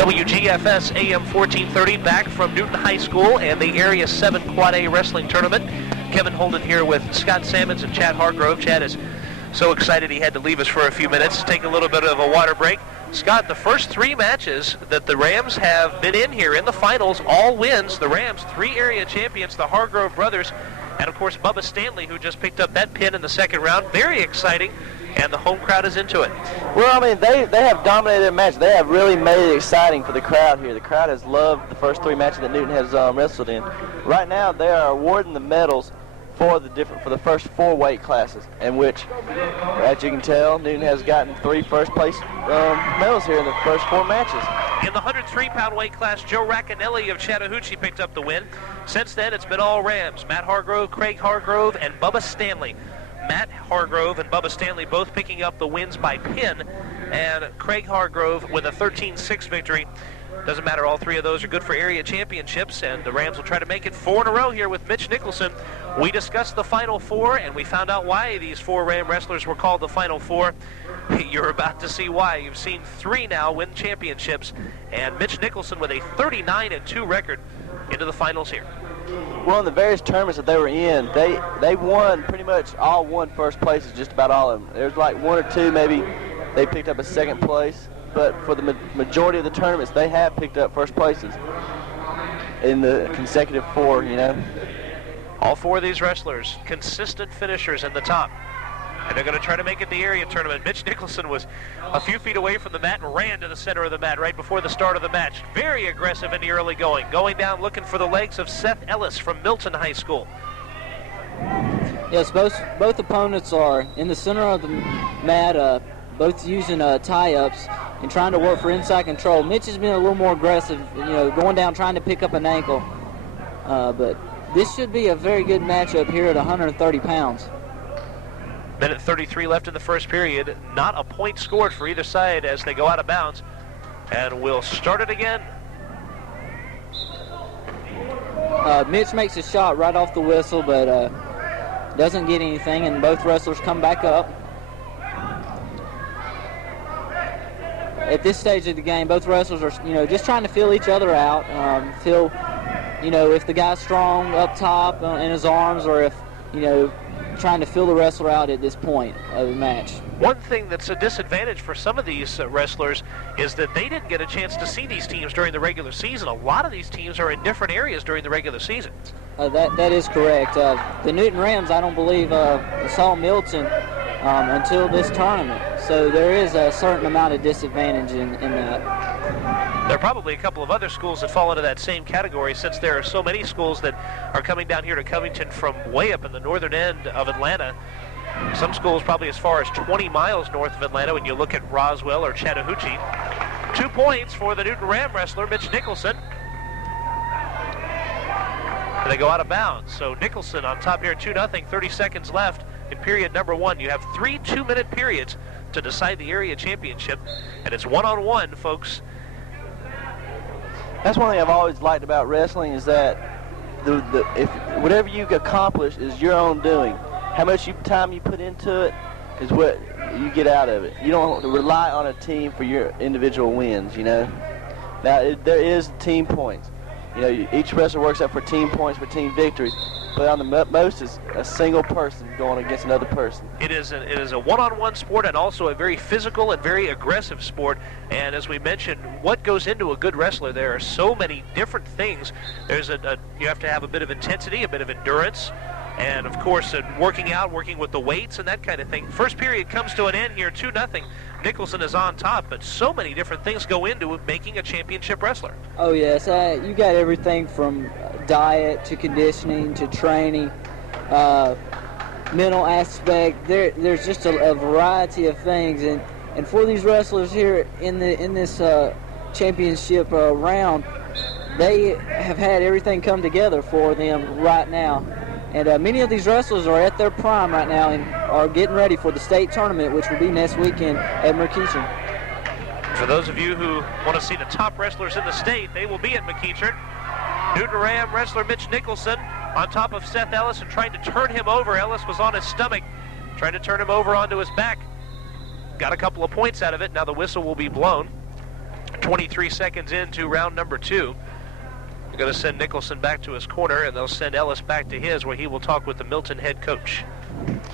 WGFS AM 1430 back from Newton High School and the Area 7 Quad A Wrestling Tournament. Kevin Holden here with Scott Sammons and Chad Hargrove. Chad is so excited he had to leave us for a few minutes, take a little bit of a water break. Scott, the first three matches that the Rams have been in here in the finals, all wins. The Rams, 3 area champions, the Hargrove brothers, and of course Bubba Stanley, who just picked up that pin in the second round. Very exciting, and the home crowd is into it. Well, I mean, they have dominated their match. They have really made it exciting for the crowd here. The crowd has loved the first 3 matches that Newton has wrestled in. Right now, they are awarding the medals for the first 4 weight classes, in which, as you can tell, Newton has gotten 3 first-place medals here in the first 4 matches. In the 103-pound weight class, Joe Racanelli of Chattahoochee picked up the win. Since then, it's been all Rams. Matt Hargrove, Craig Hargrove, and Bubba Stanley. Matt Hargrove and Bubba Stanley both picking up the wins by pin, and Craig Hargrove with a 13-6 victory. Doesn't matter, all 3 of those are good for area championships, and the Rams will try to make it 4 in a row here with Mitch Nicholson. We discussed the Final 4, and we found out why these 4 Ram wrestlers were called the Final 4. You're about to see why. You've seen 3 now win championships, and Mitch Nicholson with a 39-2 record into the finals here. Well, in the various tournaments that they were in, they won, pretty much all won first places, just about all of them. There's like 1 or 2 maybe they picked up a second place, but for the majority of the tournaments, they have picked up first places in the consecutive 4, you know. All 4 of these wrestlers, consistent finishers in the top. And they're going to try to make it the area tournament. Mitch Nicholson was a few feet away from the mat and ran to the center of the mat right before the start of the match. Very aggressive in the early going. Going down looking for the legs of Seth Ellis from Milton High School. Yes, both opponents are in the center of the mat, both using tie-ups and trying to work for inside control. Mitch has been a little more aggressive, you know, going down trying to pick up an ankle. But this should be a very good matchup here at 130 pounds. Minute 33 left in the first period. Not a point scored for either side as they go out of bounds. And we'll start it again. Mitch makes a shot right off the whistle, but doesn't get anything, and both wrestlers come back up. At this stage of the game, both wrestlers are, you know, just trying to feel each other out, feel, you know, if the guy's strong up top in his arms, or if, you know, trying to feel the wrestler out at this point of the match. One thing that's a disadvantage for some of these wrestlers is that they didn't get a chance to see these teams during the regular season. A lot of these teams are in different areas during the regular season. That is correct. The Newton Rams, I don't believe, saw Milton until this tournament. So there is a certain amount of disadvantage in that. There are probably a couple of other schools that fall into that same category, since there are so many schools that are coming down here to Covington from way up in the northern end of Atlanta. Some schools probably as far as 20 miles north of Atlanta when you look at Roswell or Chattahoochee. 2 points for the Newton Ram wrestler, Mitch Nicholson. And they go out of bounds. So Nicholson on top here, 2-0, 30 seconds left in period number 1. You have 3 2-minute periods to decide the area championship, and it's 1-on-1, folks. That's one thing I've always liked about wrestling, is that if whatever you accomplish is your own doing. How much time you put into it is what you get out of it. You don't rely on a team for your individual wins, you know. Now, there is team points. You know, each wrestler works up for team points for team victories, but on the most is a single person going against another person. It is a one-on-one sport, and also a very physical and very aggressive sport. And as we mentioned, what goes into a good wrestler, there are so many different things. There's you have to have a bit of intensity, a bit of endurance, and of course working out, working with the weights and that kind of thing. First period comes to an end here, 2-0. Nicholson is on top, but so many different things go into making a championship wrestler. Oh yes, you got everything from diet to conditioning to training, mental aspect. There's just a variety of things, and for these wrestlers here in this championship round, they have had everything come together for them right now. And many of these wrestlers are at their prime right now and are getting ready for the state tournament, which will be next weekend at McEachern. For those of you who want to see the top wrestlers in the state, they will be at McEachern. Newton Ram wrestler Mitch Nicholson on top of Seth Ellis and trying to turn him over. Ellis was on his stomach, trying to turn him over onto his back. got a couple of points out of it. Now the whistle will be blown. 23 seconds into round number 2. They're going to send Nicholson back to his corner, and they'll send Ellis back to his, where he will talk with the Milton head coach.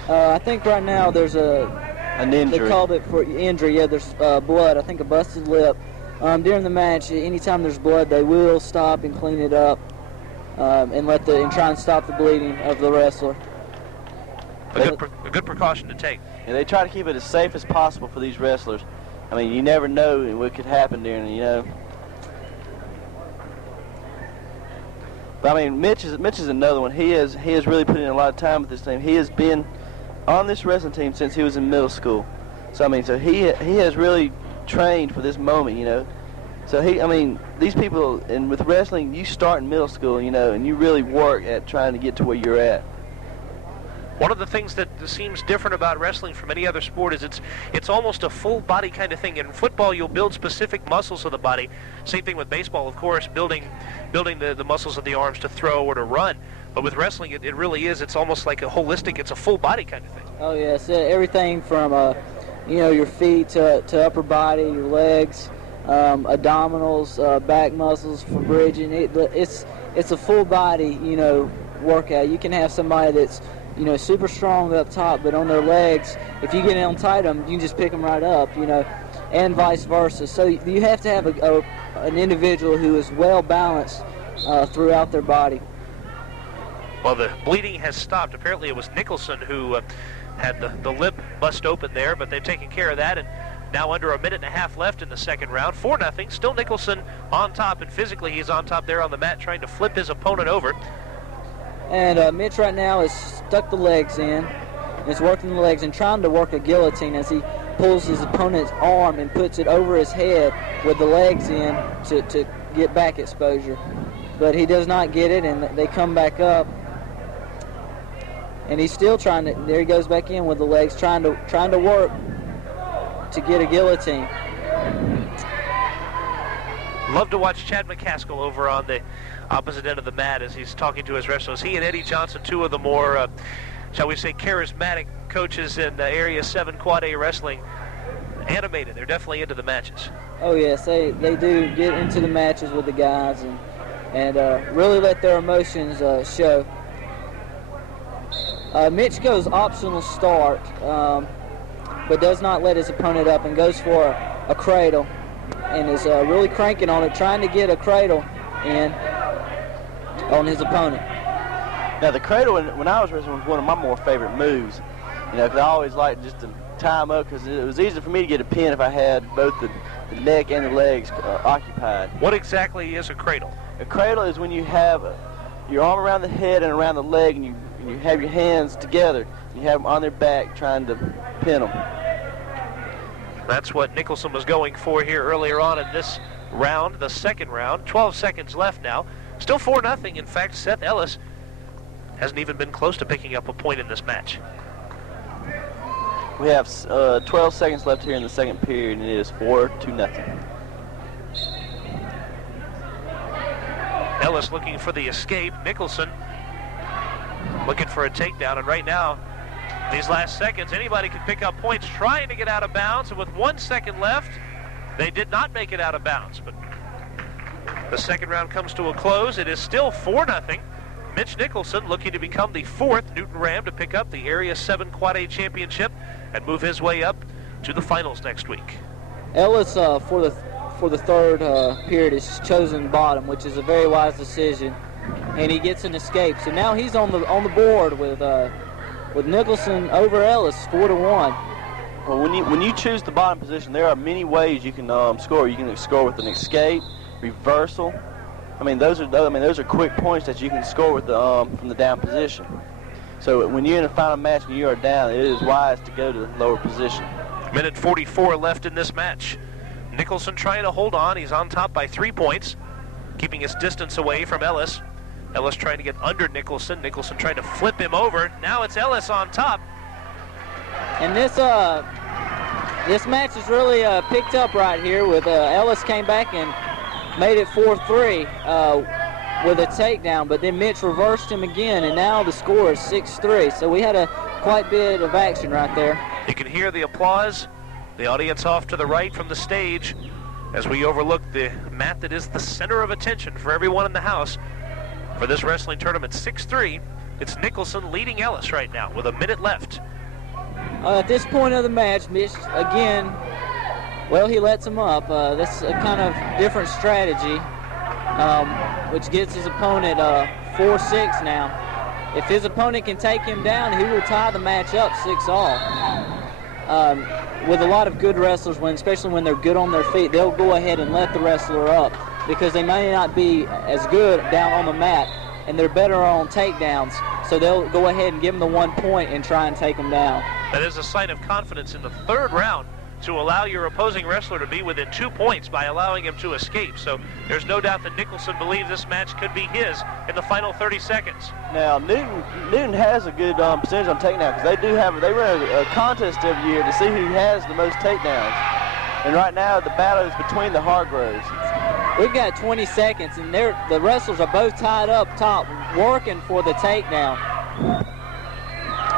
I think right now there's an injury. They called it for injury. Yeah, there's blood. I think a busted lip. During the match, anytime there's blood, they will stop and clean it up and try and stop the bleeding of the wrestler. A good precaution to take. And they try to keep it as safe as possible for these wrestlers. I mean, you never know what could happen during, But I mean, Mitch is another one. He has really put in a lot of time with this team. He has been on this wrestling team since he was in middle school. So I mean, he has really trained for this moment, So these people, and with wrestling, you start in middle school, and you really work at trying to get to where you're at. One of the things that seems different about wrestling from any other sport is it's almost a full body kind of thing. In football, you'll build specific muscles of the body. Same thing with baseball, of course, building the muscles of the arms to throw or to run. But with wrestling, it really is. It's almost like it's a full body kind of thing. Oh yes, everything from your feet to upper body, your legs, abdominals, back muscles for bridging. It's a full body workout. You can have somebody that's super strong up top, but on their legs, if you get on tight them, you can just pick them right up, and vice versa. So you have to have an individual who is well balanced throughout their body. Well, the bleeding has stopped. Apparently it was Nicholson who had the lip bust open there, but they've taken care of that, and now under a minute and a half left in the second round, 4-0. Still Nicholson on top, and physically he's on top there on the mat trying to flip his opponent over. And Mitch right now has stuck the legs in, and is working the legs and trying to work a guillotine as he pulls his opponent's arm and puts it over his head with the legs in to get back exposure. But he does not get it, and they come back up. And he's still trying to, there he goes back in with the legs, trying to work to get a guillotine. Love to watch Chad McCaskill over on the opposite end of the mat as he's talking to his wrestlers. He and Eddie Johnson, two of the more, shall we say, charismatic coaches in Area 7 Quad A wrestling. Animated. They're definitely into the matches. Oh, yes. They do get into the matches with the guys and really let their emotions show. Mitch goes optional start, but does not let his opponent up and goes for a cradle and is really cranking on it, trying to get a cradle in on his opponent. Now the cradle, when I was wrestling, was one of my more favorite moves, because I always liked just to tie him up because it was easier for me to get a pin if I had both the neck and the legs occupied. What exactly is a cradle? A cradle is when you have your arm around the head and around the leg, and you have your hands together. You have them on their back trying to pin them. That's what Nicholson was going for here earlier on in this round, the second round. 12 seconds left now. Still 4-0. In fact, Seth Ellis hasn't even been close to picking up a point in this match. We have 12 seconds left here in the second period, and it is 4-0. Ellis looking for the escape. Nicholson looking for a takedown, and right now, these last seconds, anybody can pick up points trying to get out of bounds, and with 1 second left, they did not make it out of bounds. But the second round comes to a close. It is still 4-0. Mitch Nicholson looking to become the fourth Newton Ram to pick up the Area 7 Quad A Championship and move his way up to the finals next week. Ellis, for the third period, is chosen bottom, which is a very wise decision, and he gets an escape. So now he's on the board with Nicholson over Ellis, 4-1. Well, when you choose the bottom position, there are many ways you can score. You can score with an escape, reversal. Those are quick points that you can score with from the down position. So when you're in a final match and you are down, it is wise to go to the lower position. Minute 44 left in this match. Nicholson trying to hold on. He's on top by 3 points, keeping his distance away from Ellis. Ellis trying to get under Nicholson. Nicholson trying to flip him over. Now it's Ellis on top. And this match is really picked up right here with Ellis came back and made it 4-3 with a takedown, but then Mitch reversed him again, and now the score is 6-3. So we had a quite bit of action right there. You can hear the applause The audience off to the right from the stage as we overlook the mat that is the center of attention for everyone in the house for this wrestling tournament. 6-3. It's Nicholson leading Ellis right now with a minute left. At this point of the match, Mitch, again, well, he lets him up. That's a kind of different strategy, which gets his opponent 4-6 now. If his opponent can take him down, he will tie the match up 6-all. With a lot of good wrestlers, especially when they're good on their feet, they'll go ahead and let the wrestler up because they may not be as good down on the mat, and they're better on takedowns. So they'll go ahead and give him the 1 point and try and take him down. That is a sign of confidence in the third round to allow your opposing wrestler to be within 2 points by allowing him to escape. So there's no doubt that Nicholson believes this match could be his in the final 30 seconds. Now, Newton has a good percentage on takedowns because they run a contest every year to see who has the most takedowns. And right now, the battle is between the Hargroves. We've got 20 seconds, and the wrestlers are both tied up top, working for the takedown.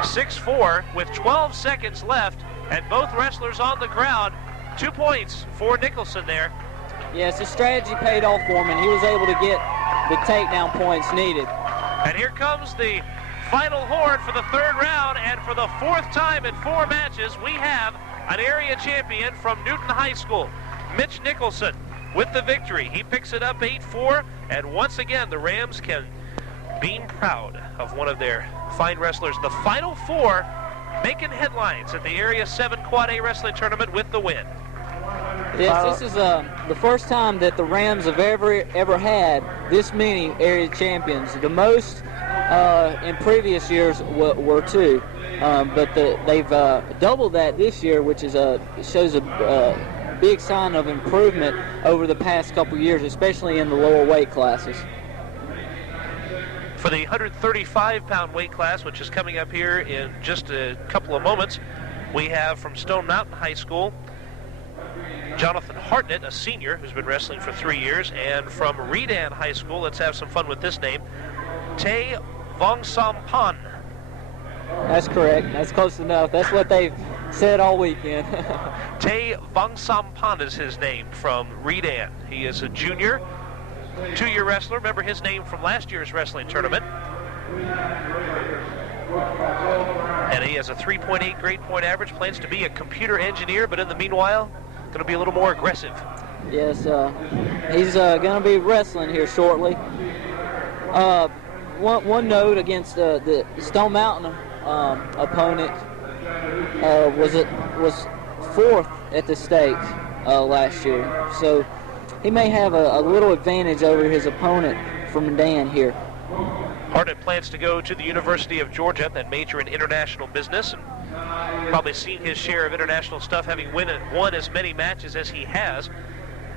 6-4 with 12 seconds left, and both wrestlers on the ground. 2 points for Nicholson there. Yes, his strategy paid off for him, and he was able to get the takedown points needed. And here comes the final horn for the third round, and for the fourth time in 4 matches, we have an area champion from Newton High School, Mitch Nicholson, with the victory. He picks it up 8-4, and once again, the Rams can being proud of one of their fine wrestlers. The final 4 making headlines at the Area 7 Quad A Wrestling Tournament with the win. Yes, this is the first time that the Rams have ever had this many area champions. The most in previous years were 2, but they've doubled that this year, which is shows a big sign of improvement over the past couple years, especially in the lower weight classes. For the 135-pound weight class, which is coming up here in just a couple of moments, we have from Stone Mountain High School, Jonathan Hartnett, a senior who's been wrestling for 3 years, and from Redan High School, let's have some fun with this name, Tae Vongsampan. That's correct. That's close enough. That's what they've said all weekend. Tae Vongsampan is his name from Redan. He is a junior, 2-year wrestler. Remember his name from last year's wrestling tournament. And he has a 3.8 grade point average, plans to be a computer engineer, but in the meanwhile, going to be a little more aggressive. Yes, he's going to be wrestling here shortly. One note against the Stone Mountain opponent was 4th at the state last year. So he may have a little advantage over his opponent from Dan here. Hartnett plans to go to the University of Georgia and major in international business, and probably seen his share of international stuff, having won as many matches as he has.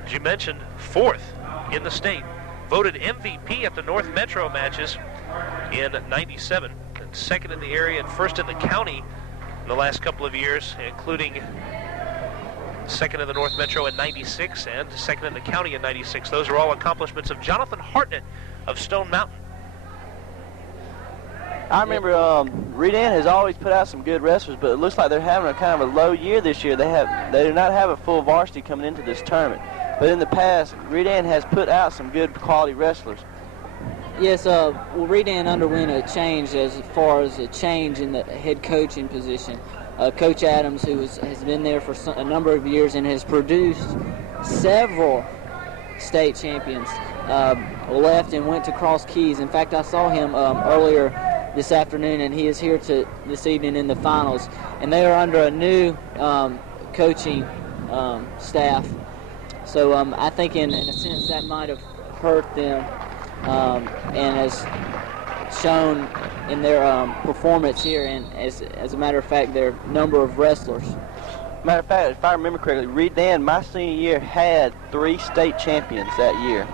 As you mentioned, 4th in the state. Voted MVP at the North Metro matches in '97, and 2nd in the area and 1st in the county in the last couple of years, including 2nd in the North Metro in '96 and 2nd in the county in '96. Those are all accomplishments of Jonathan Hartnett of Stone Mountain. I remember Redan has always put out some good wrestlers, but it looks like they're having a kind of a low year this year. They do not have a full varsity coming into this tournament. But in the past, Redan has put out some good quality wrestlers. Yes, well, Redan underwent a change as far as a change in the head coaching position. Coach Adams, who has been there for a number of years and has produced several state champions, left and went to Cross Keys. In fact, I saw him earlier this afternoon, and he is here this evening in the finals. And they are under a new coaching staff. So I think in a sense that might have hurt them and has shown in their performance here, and as a matter of fact, their number of wrestlers. Matter of fact, if I remember correctly, Redan, my senior year, had 3 state champions that year.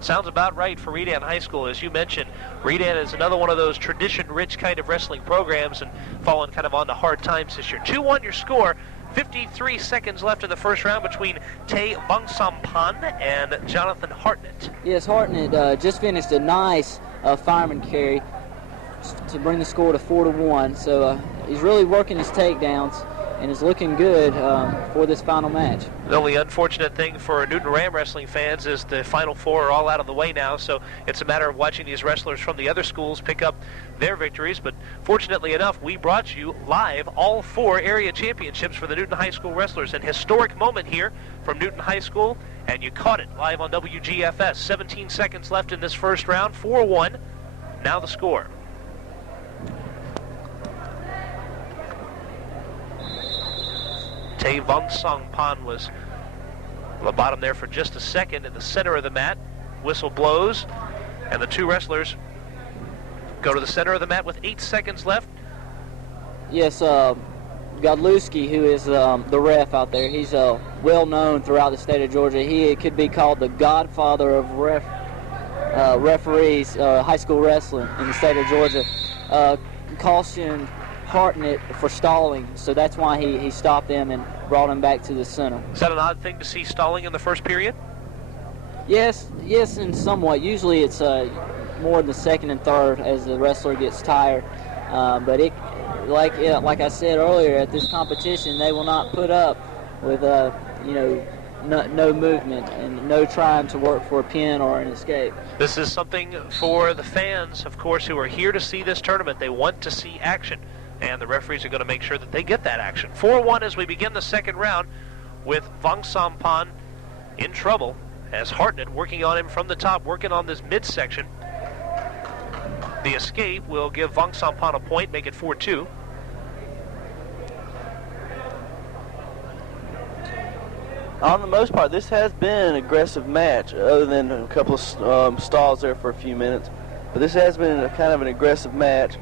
Sounds about right for Redan High School. As you mentioned, Redan is another one of those tradition-rich kind of wrestling programs and fallen kind of onto hard times this year. 2-1 your score. 53 seconds left in the first round between Tae Vongsampan and Jonathan Hartnett. Yes, Hartnett just finished a nice fireman carry to bring the score to 4-1. So he's really working his takedowns, and is looking good for this final match. The only unfortunate thing for Newton Ram wrestling fans is the Final Four are all out of the way now, so it's a matter of watching these wrestlers from the other schools pick up their victories. But fortunately enough, we brought you live all 4 area championships for the Newton High School wrestlers. An historic moment here from Newton High School, and you caught it live on WGFS. 17 seconds left in this first round, 4-1. Now the score. Tae Vong Song Pan was on the bottom there for just a second in the center of the mat. Whistle blows, and the 2 wrestlers go to the center of the mat with 8 seconds left. Yes, Godlewski, who is the ref out there, he's well known throughout the state of Georgia. He could be called the godfather of referees, high school wrestling in the state of Georgia. Cautioned Hartnett for stalling, so that's why he stopped them and brought him back to the center. Is that an odd thing to see, stalling in the first period? Yes, and somewhat. Usually it's more in the second and third as the wrestler gets tired. But it, like I said earlier, at this competition, they will not put up with no movement and no trying to work for a pin or an escape. This is something for the fans, of course, who are here to see this tournament. They want to see action, and the referees are going to make sure that they get that action. 4-1 as we begin the second round, with Vong Sampan in trouble as Hartnett working on him from the top, working on this midsection. The escape will give Vong Sampan a point, make it 4-2. On the most part, this has been an aggressive match, other than a couple of stalls there for a few minutes. But this has been kind of an aggressive match.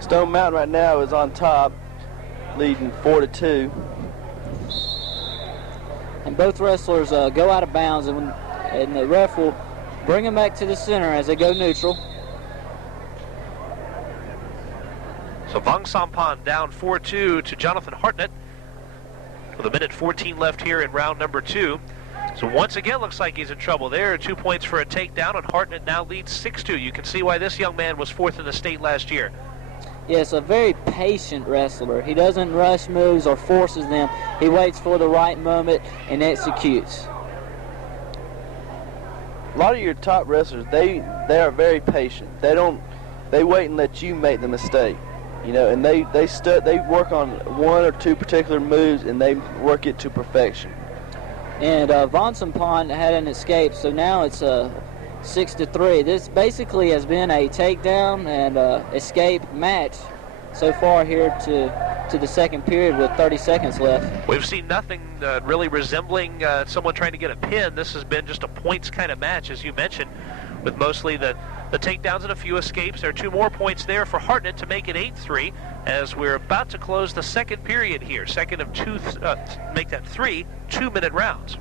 Stone Mountain right now is on top, leading 4-2. And both wrestlers go out of bounds, and the ref will bring them back to the center as they go neutral. So Vong Sampan down 4-2 to Jonathan Hartnett with 1:14 left here in round number 2. So once again, looks like he's in trouble there. 2 points for a takedown, and Hartnett now leads 6-2. You can see why this young man was 4th in the state last year. Yes, a very patient wrestler. He doesn't rush moves or forces them. He waits for the right moment and executes. A lot of your top wrestlers, they are very patient. They wait and let you make the mistake. And they work on 1 or 2 particular moves, and they work it to perfection. And Vong Sampan had an escape, so now it's 6-3. This basically has been a takedown and escape match so far here to the second period with 30 seconds left. We've seen nothing really resembling someone trying to get a pin. This has been just a points kind of match, as you mentioned, with mostly the takedowns and a few escapes. There are 2 more points there for Hartnett to make it 8-3 as we're about to close the second period here. Second of 2, make that 3 2-minute rounds.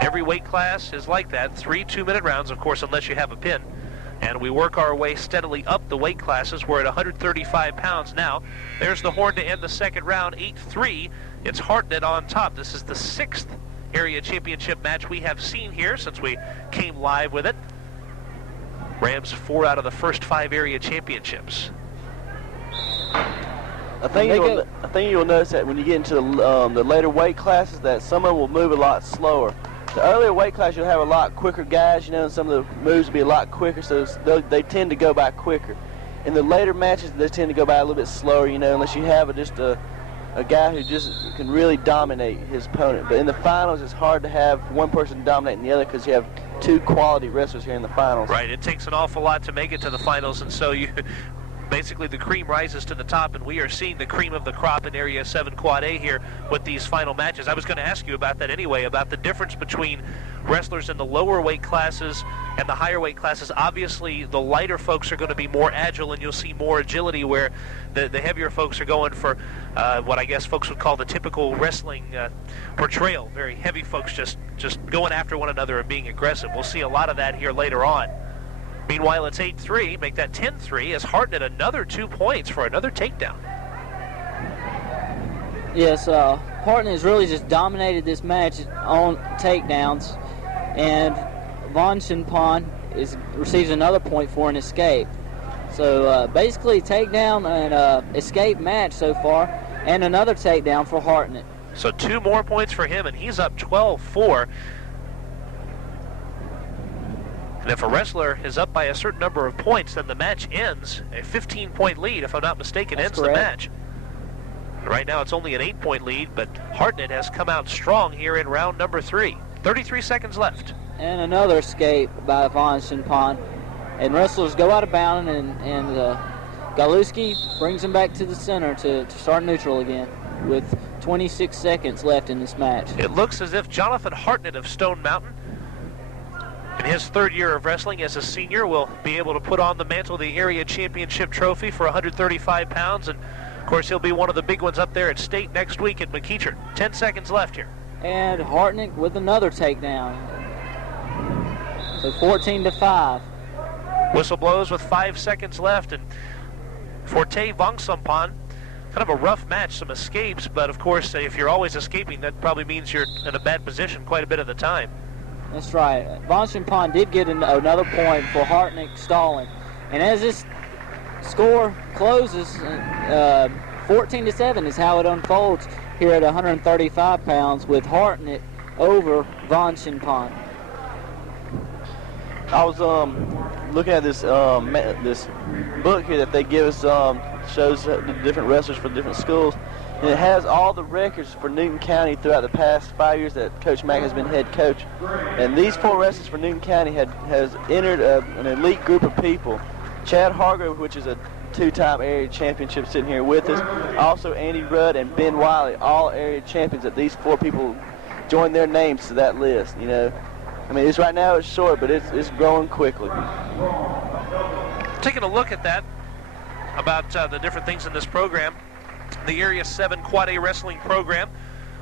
Every weight class is like that, 3 2-minute rounds, of course, unless you have a pin. And we work our way steadily up the weight classes. We're at 135 pounds now. There's the horn to end the second round, 8-3. It's Hartnett on top. This is the 6th area championship match we have seen here since we came live with it. Rams 4 out of the first 5 area championships. I think you'll notice that when you get into the later weight classes, that some of them will move a lot slower. The earlier weight class, you'll have a lot quicker guys, and some of the moves will be a lot quicker, so they tend to go by quicker. In the later matches, they tend to go by a little bit slower, unless you have just a guy who just can really dominate his opponent. But in the finals, it's hard to have one person dominating the other because you have 2 quality wrestlers here in the finals. Right, it takes an awful lot to make it to the finals, and so basically the cream rises to the top, and we are seeing the cream of the crop in Area 7 Quad A here with these final matches. I was going to ask you about that anyway, about the difference between wrestlers in the lower weight classes and the higher weight classes. Obviously, the lighter folks are going to be more agile, and you'll see more agility, where the heavier folks are going for what I guess folks would call the typical wrestling portrayal. Very heavy folks just going after one another and being aggressive. We'll see a lot of that here later on. Meanwhile, it's 8-3, make that 10-3, as Hartnett another 2 points for another takedown. Yes, Hartnett has really just dominated this match on takedowns, and Vong Sampan receives another point for an escape. So basically takedown and escape match so far, and another takedown for Hartnett. So 2 more points for him, and he's up 12-4. And if a wrestler is up by a certain number of points, then the match ends. A 15-point lead, if I'm not mistaken, That's ends correct. the match. Right now it's only an 8-point lead, but Hartnett has come out strong here in round number 3. 33 seconds left. And another escape by Von Shinpon. And wrestlers go out of bounds, and Galuski brings him back to the center to start neutral again with 26 seconds left in this match. It looks as if Jonathan Hartnett of Stone Mountain, in his 3rd year of wrestling as a senior, will be able to put on the mantle the area championship trophy for 135 pounds. And, of course, he'll be one of the big ones up there at State next week at McEachern. 10 seconds left here. And Hartnett with another takedown. So 14-5. Whistle blows with 5 seconds left, and Forte Vongsampan, kind of a rough match, some escapes, but of course if you're always escaping, that probably means you're in a bad position quite a bit of the time. That's right. Von Shinpon did get another point for Hartnett stalling. And as this score closes, 14-7 is how it unfolds here at 135 pounds with Hartnett over Von Shinpon. I was looking at this this book here that they give us, shows the different wrestlers for different schools, and it has all the records for Newton County throughout the past 5 years that Coach Mack has been head coach. And these 4 wrestlers for Newton County has entered an elite group of people. Chad Hargrove, which is a 2-time area championship, sitting here with us. Also Andy Rudd and Ben Wiley, all area champions. That these 4 people joined their names to that list. You know, I mean, right now it's short, but it's growing quickly. Taking a look at that, about the different things in this program, the Area 7 Quad A Wrestling program.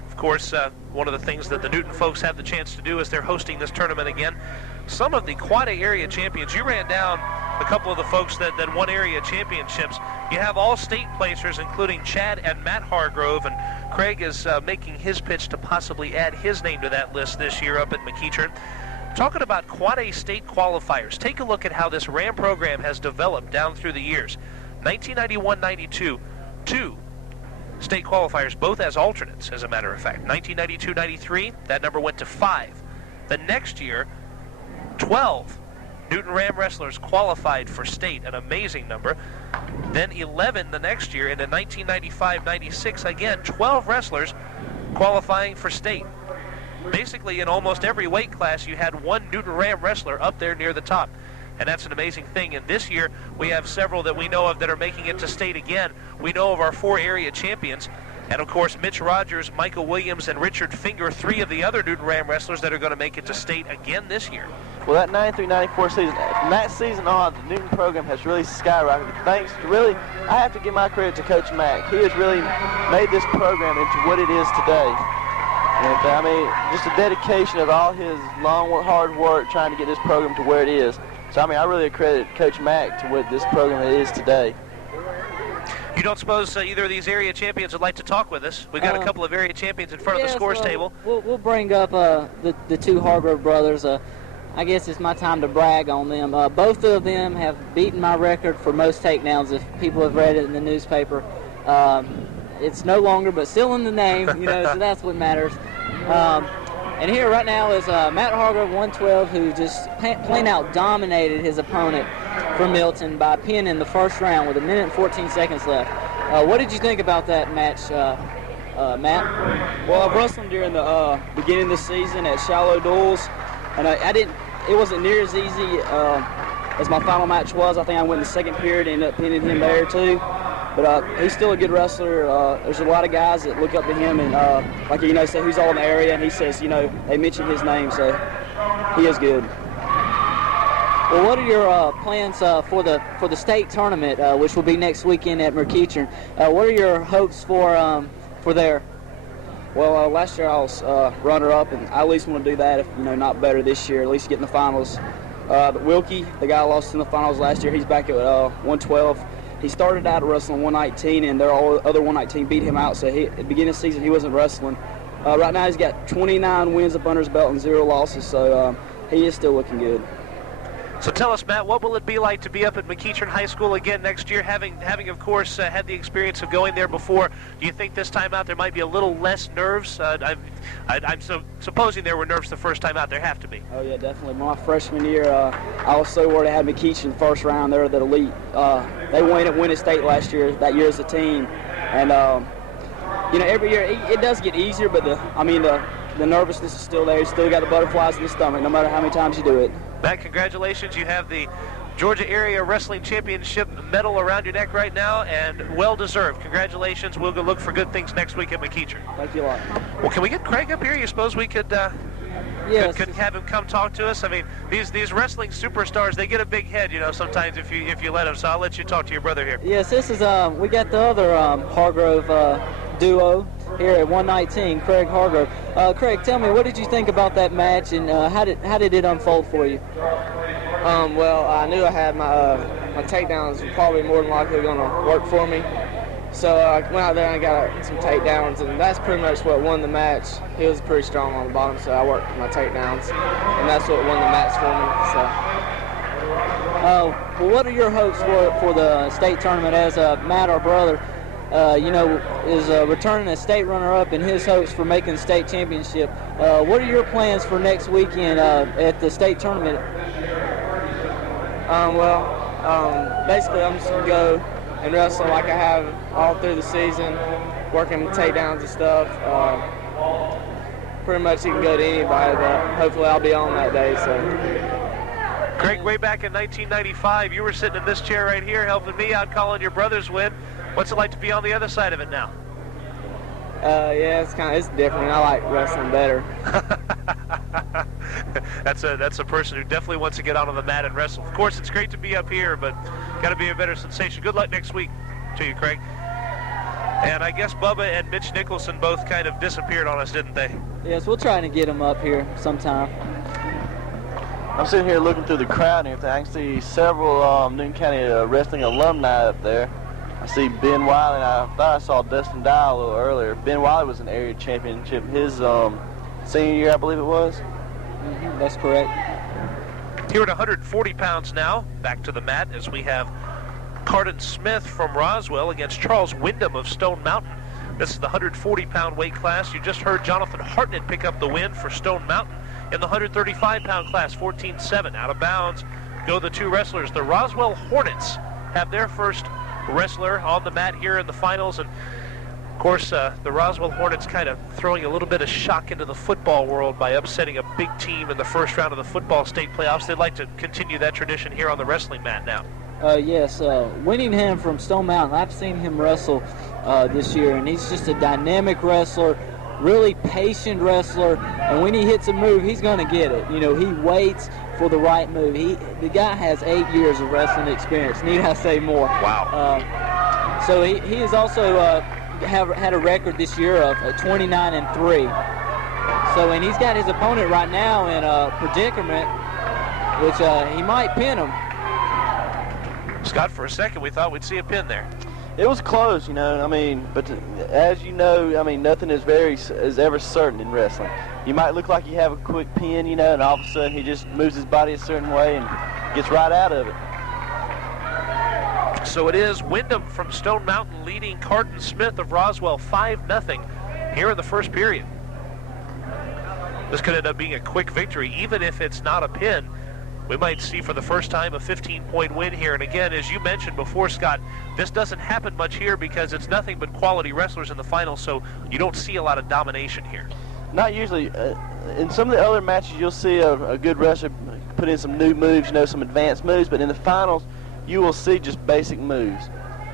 Of course, one of the things that the Newton folks have the chance to do is they're hosting this tournament again. Some of the Quad A area champions, you ran down a couple of the folks that won area championships. You have all state placers, including Chad and Matt Hargrove, and Craig is making his pitch to possibly add his name to that list this year up at McEachern. Talking about Quad A state qualifiers, take a look at how this RAM program has developed down through the years. 1991-92, 2 state qualifiers, both as alternates, as a matter of fact. 1992-93, that number went to 5. The next year, 12 Newton Ram wrestlers qualified for state, an amazing number. Then 11 the next year, and in 1995-96, again, 12 wrestlers qualifying for state. Basically, in almost every weight class, you had one Newton Ram wrestler up there near the top. And that's an amazing thing. And this year, we have several that we know of that are making it to state again. We know of our 4 area champions. And, of course, Mitch Rogers, Michael Williams, and Richard Finger, 3 of the other Newton Ram wrestlers that are going to make it to state again this year. Well, that 93-94 season, from that season on, the Newton program has really skyrocketed. Thanks to really, I have to give my credit to Coach Mack. He has really made this program into what it is today. And, I mean, just a dedication of all his long, hard work trying to get this program to where it is. So, I mean, I really credit Coach Mack to what this program is today. You don't suppose either of these area champions would like to talk with us? We've got a couple of area champions in front of the scores table. We'll bring up the 2 Hargrove brothers. I guess it's my time to brag on them. Both of them have beaten my record for most takedowns, if people have read it in the newspaper. It's no longer, but still in the name, you know, so that's what matters. And here right now is Matt Hargrove, 112, who just plain out dominated his opponent from Milton by pinning in the first round with 1 minute and 14 seconds left. What did you think about that match, Matt? Well, I've wrestled during the beginning of the season at Shallow Duels, and it wasn't near as easy as my final match was. I think I went in the second period and ended up pinning him there too. But he's still a good wrestler. There's a lot of guys that look up to him and, like, you know, say who's all in the area, and he says, you know, they mention his name, so he is good. Well, what are your plans for the state tournament, which will be next weekend at McEachern? What are your hopes for there? Well, last year I was runner-up, and I at least want to do that, if, you know, not better this year, at least get in the finals. But Wilkie, the guy I lost in the finals last year, he's back at 112. He started out wrestling 119, and their other 119 beat him out, so at the beginning of the season he wasn't wrestling. Right now he's got 29 wins up under his belt and 0 losses, so he is still looking good. So tell us, Matt, what will it be like to be up at McEachern High School again next year, having of course, had the experience of going there before? Do you think this time out there might be a little less nerves? I'm supposing there were nerves the first time out. There have to be. Oh, yeah, definitely. My freshman year, I was so worried I had McEachern first round. They were the elite. They win at state last year, that year as a team. And, every year it does get easier, but the nervousness is still there. You still got the butterflies in the stomach, no matter how many times you do it. Matt, congratulations. You have the Georgia Area Wrestling Championship medal around your neck right now, and well-deserved. Congratulations. We'll go look for good things next week at McEachern. Thank you a lot. Well, can we get Craig up here? You suppose we could Yes. could have him come talk to us? I mean, these wrestling superstars, they get a big head, sometimes if you let them. So I'll let you talk to your brother here. Yes, this is we got the other Hargrove duo here at 119, Craig Hargrove. Craig, tell me, what did you think about that match, and how did it unfold for you? Well, I knew I had my takedowns were probably more than likely going to work for me. So I went out there and got some takedowns, and that's pretty much what won the match. He was pretty strong on the bottom, so I worked my takedowns, and that's what won the match for me. Well, what are your hopes for the state tournament as Matt, our brother, is returning a state runner-up, and his hopes for making the state championship? What are your plans for next weekend at the state tournament? Basically I'm just going to go and wrestle like I have all through the season, working takedowns and stuff. Pretty much you can go to anybody, but hopefully I'll be on that day. So. Craig, way back in 1995, you were sitting in this chair right here helping me out calling your brother's win. What's it like to be on the other side of it now? Yeah, it's different. I like wrestling better. That's a person who definitely wants to get out on the mat and wrestle. Of course, it's great to be up here, but got to be a better sensation. Good luck next week to you, Craig. And I guess Bubba and Mitch Nicholson both kind of disappeared on us, didn't they? Yes, we'll try to get them up here sometime. I'm sitting here looking through the crowd and everything. I can see several Newton County wrestling alumni up there. I see Ben Wiley, and I thought I saw Dustin Dial a little earlier. Ben Wiley was an area championship his senior year, I believe it was. Mm-hmm, that's correct. Here at 140 pounds now, back to the mat as we have Cardin Smith from Roswell against Charles Wyndham of Stone Mountain. This is the 140-pound weight class. You just heard Jonathan Hartnett pick up the win for Stone Mountain. In the 135-pound class, 14-7. Out of bounds go the two wrestlers. The Roswell Hornets have their first wrestler on the mat here in the finals, and of course the Roswell Hornets kind of throwing a little bit of shock into the football world by upsetting a big team in the first round of the football state playoffs. They'd like to continue that tradition here on the wrestling mat now. Yes, Winningham from Stone Mountain, I've seen him wrestle this year, and he's just a dynamic wrestler, really patient wrestler, and when he hits a move, he's going to get it. He waits for the right move. The guy has 8 years of wrestling experience. Need I say more? Wow. So he has also had a record this year of 29-3. So, and he's got his opponent right now in a predicament, which he might pin him. Scott, for a second we thought we'd see a pin there. It was close, but as you know, nothing is ever certain in wrestling. You might look like you have a quick pin, and all of a sudden he just moves his body a certain way and gets right out of it. So it is Wyndham from Stone Mountain leading Cardin Smith of Roswell 5-0 here in the first period. This could end up being a quick victory, even if it's not a pin. We might see for the first time a 15-point win here. And again, as you mentioned before, Scott, this doesn't happen much here because it's nothing but quality wrestlers in the final, so you don't see a lot of domination here. Not usually. In some of the other matches, you'll see a good wrestler put in some new moves, some advanced moves, but in the finals, you will see just basic moves.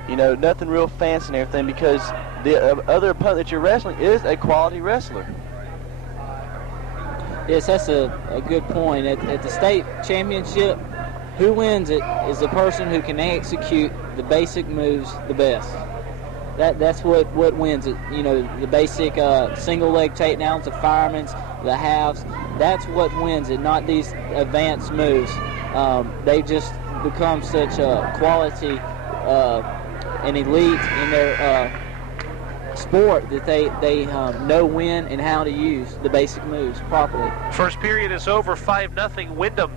Nothing real fancy and everything, because the other opponent that you're wrestling is a quality wrestler. Yes, that's a good point. At the state championship, who wins it is the person who can execute the basic moves the best. That's what wins it. The basic single leg takedowns, the firemen's, the halves. That's what wins it, not these advanced moves. They just become such a quality and elite in their sport that they know when and how to use the basic moves properly. First period is over, 5-0. Wyndham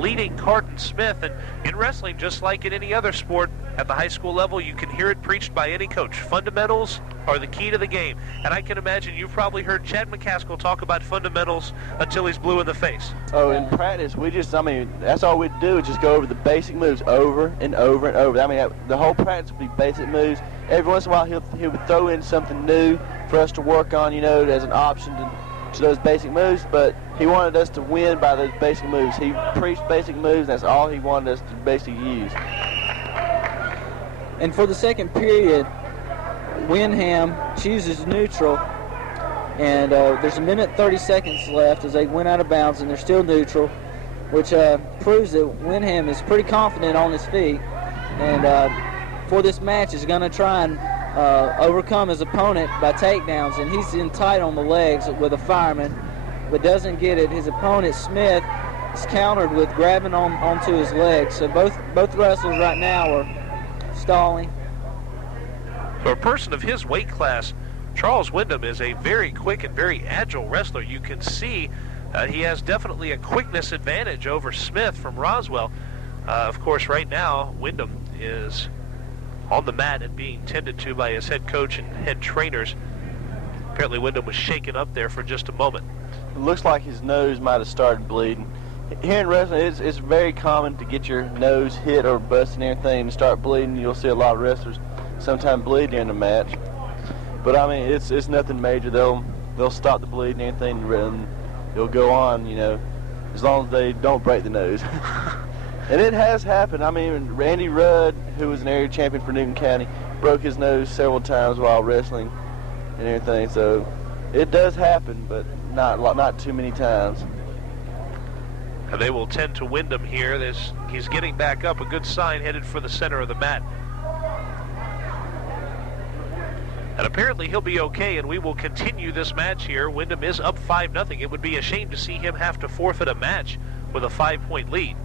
leading Carton Smith. And in wrestling, just like in any other sport at the high school level, you can hear it preached by any coach. Fundamentals are the key to the game. And I can imagine you've probably heard Chad McCaskill talk about fundamentals until he's blue in the face. Oh, in practice, that's all we'd do is just go over the basic moves over and over and over. I mean, the whole practice would be basic moves. Every once in a while, he would throw in something new for us to work on, as an option to those basic moves, but he wanted us to win by those basic moves. He preached basic moves, and that's all he wanted us to basically use. And for the second period, Windham chooses neutral, and there's 1:30 seconds left as they went out of bounds, and they're still neutral, which proves that Windham is pretty confident on his feet, and for this match is going to try and overcome his opponent by takedowns, and he's in tight on the legs with a fireman, but doesn't get it. His opponent, Smith, is countered with grabbing onto his legs, so both wrestlers right now are stalling. For a person of his weight class, Charles Windham is a very quick and very agile wrestler. You can see he has definitely a quickness advantage over Smith from Roswell. Of course, right now, Windham is on the mat and being tended to by his head coach and head trainers. Apparently Windham was shaken up there for just a moment. It looks like his nose might have started bleeding. Here in wrestling, it's very common to get your nose hit or busted and everything and start bleeding. You'll see a lot of wrestlers sometimes bleed during the match. But I mean, it's nothing major. They'll stop the bleeding and everything, and they'll go on, as long as they don't break the nose. And it has happened. I mean, Randy Rudd, who was an area champion for Newton County, broke his nose several times while wrestling and everything. So it does happen, but not too many times. And they will tend to Windham here. He's getting back up, a good sign, headed for the center of the mat. And apparently he'll be okay, and we will continue this match here. Windham is up 5-0. It would be a shame to see him have to forfeit a match with a 5-point lead.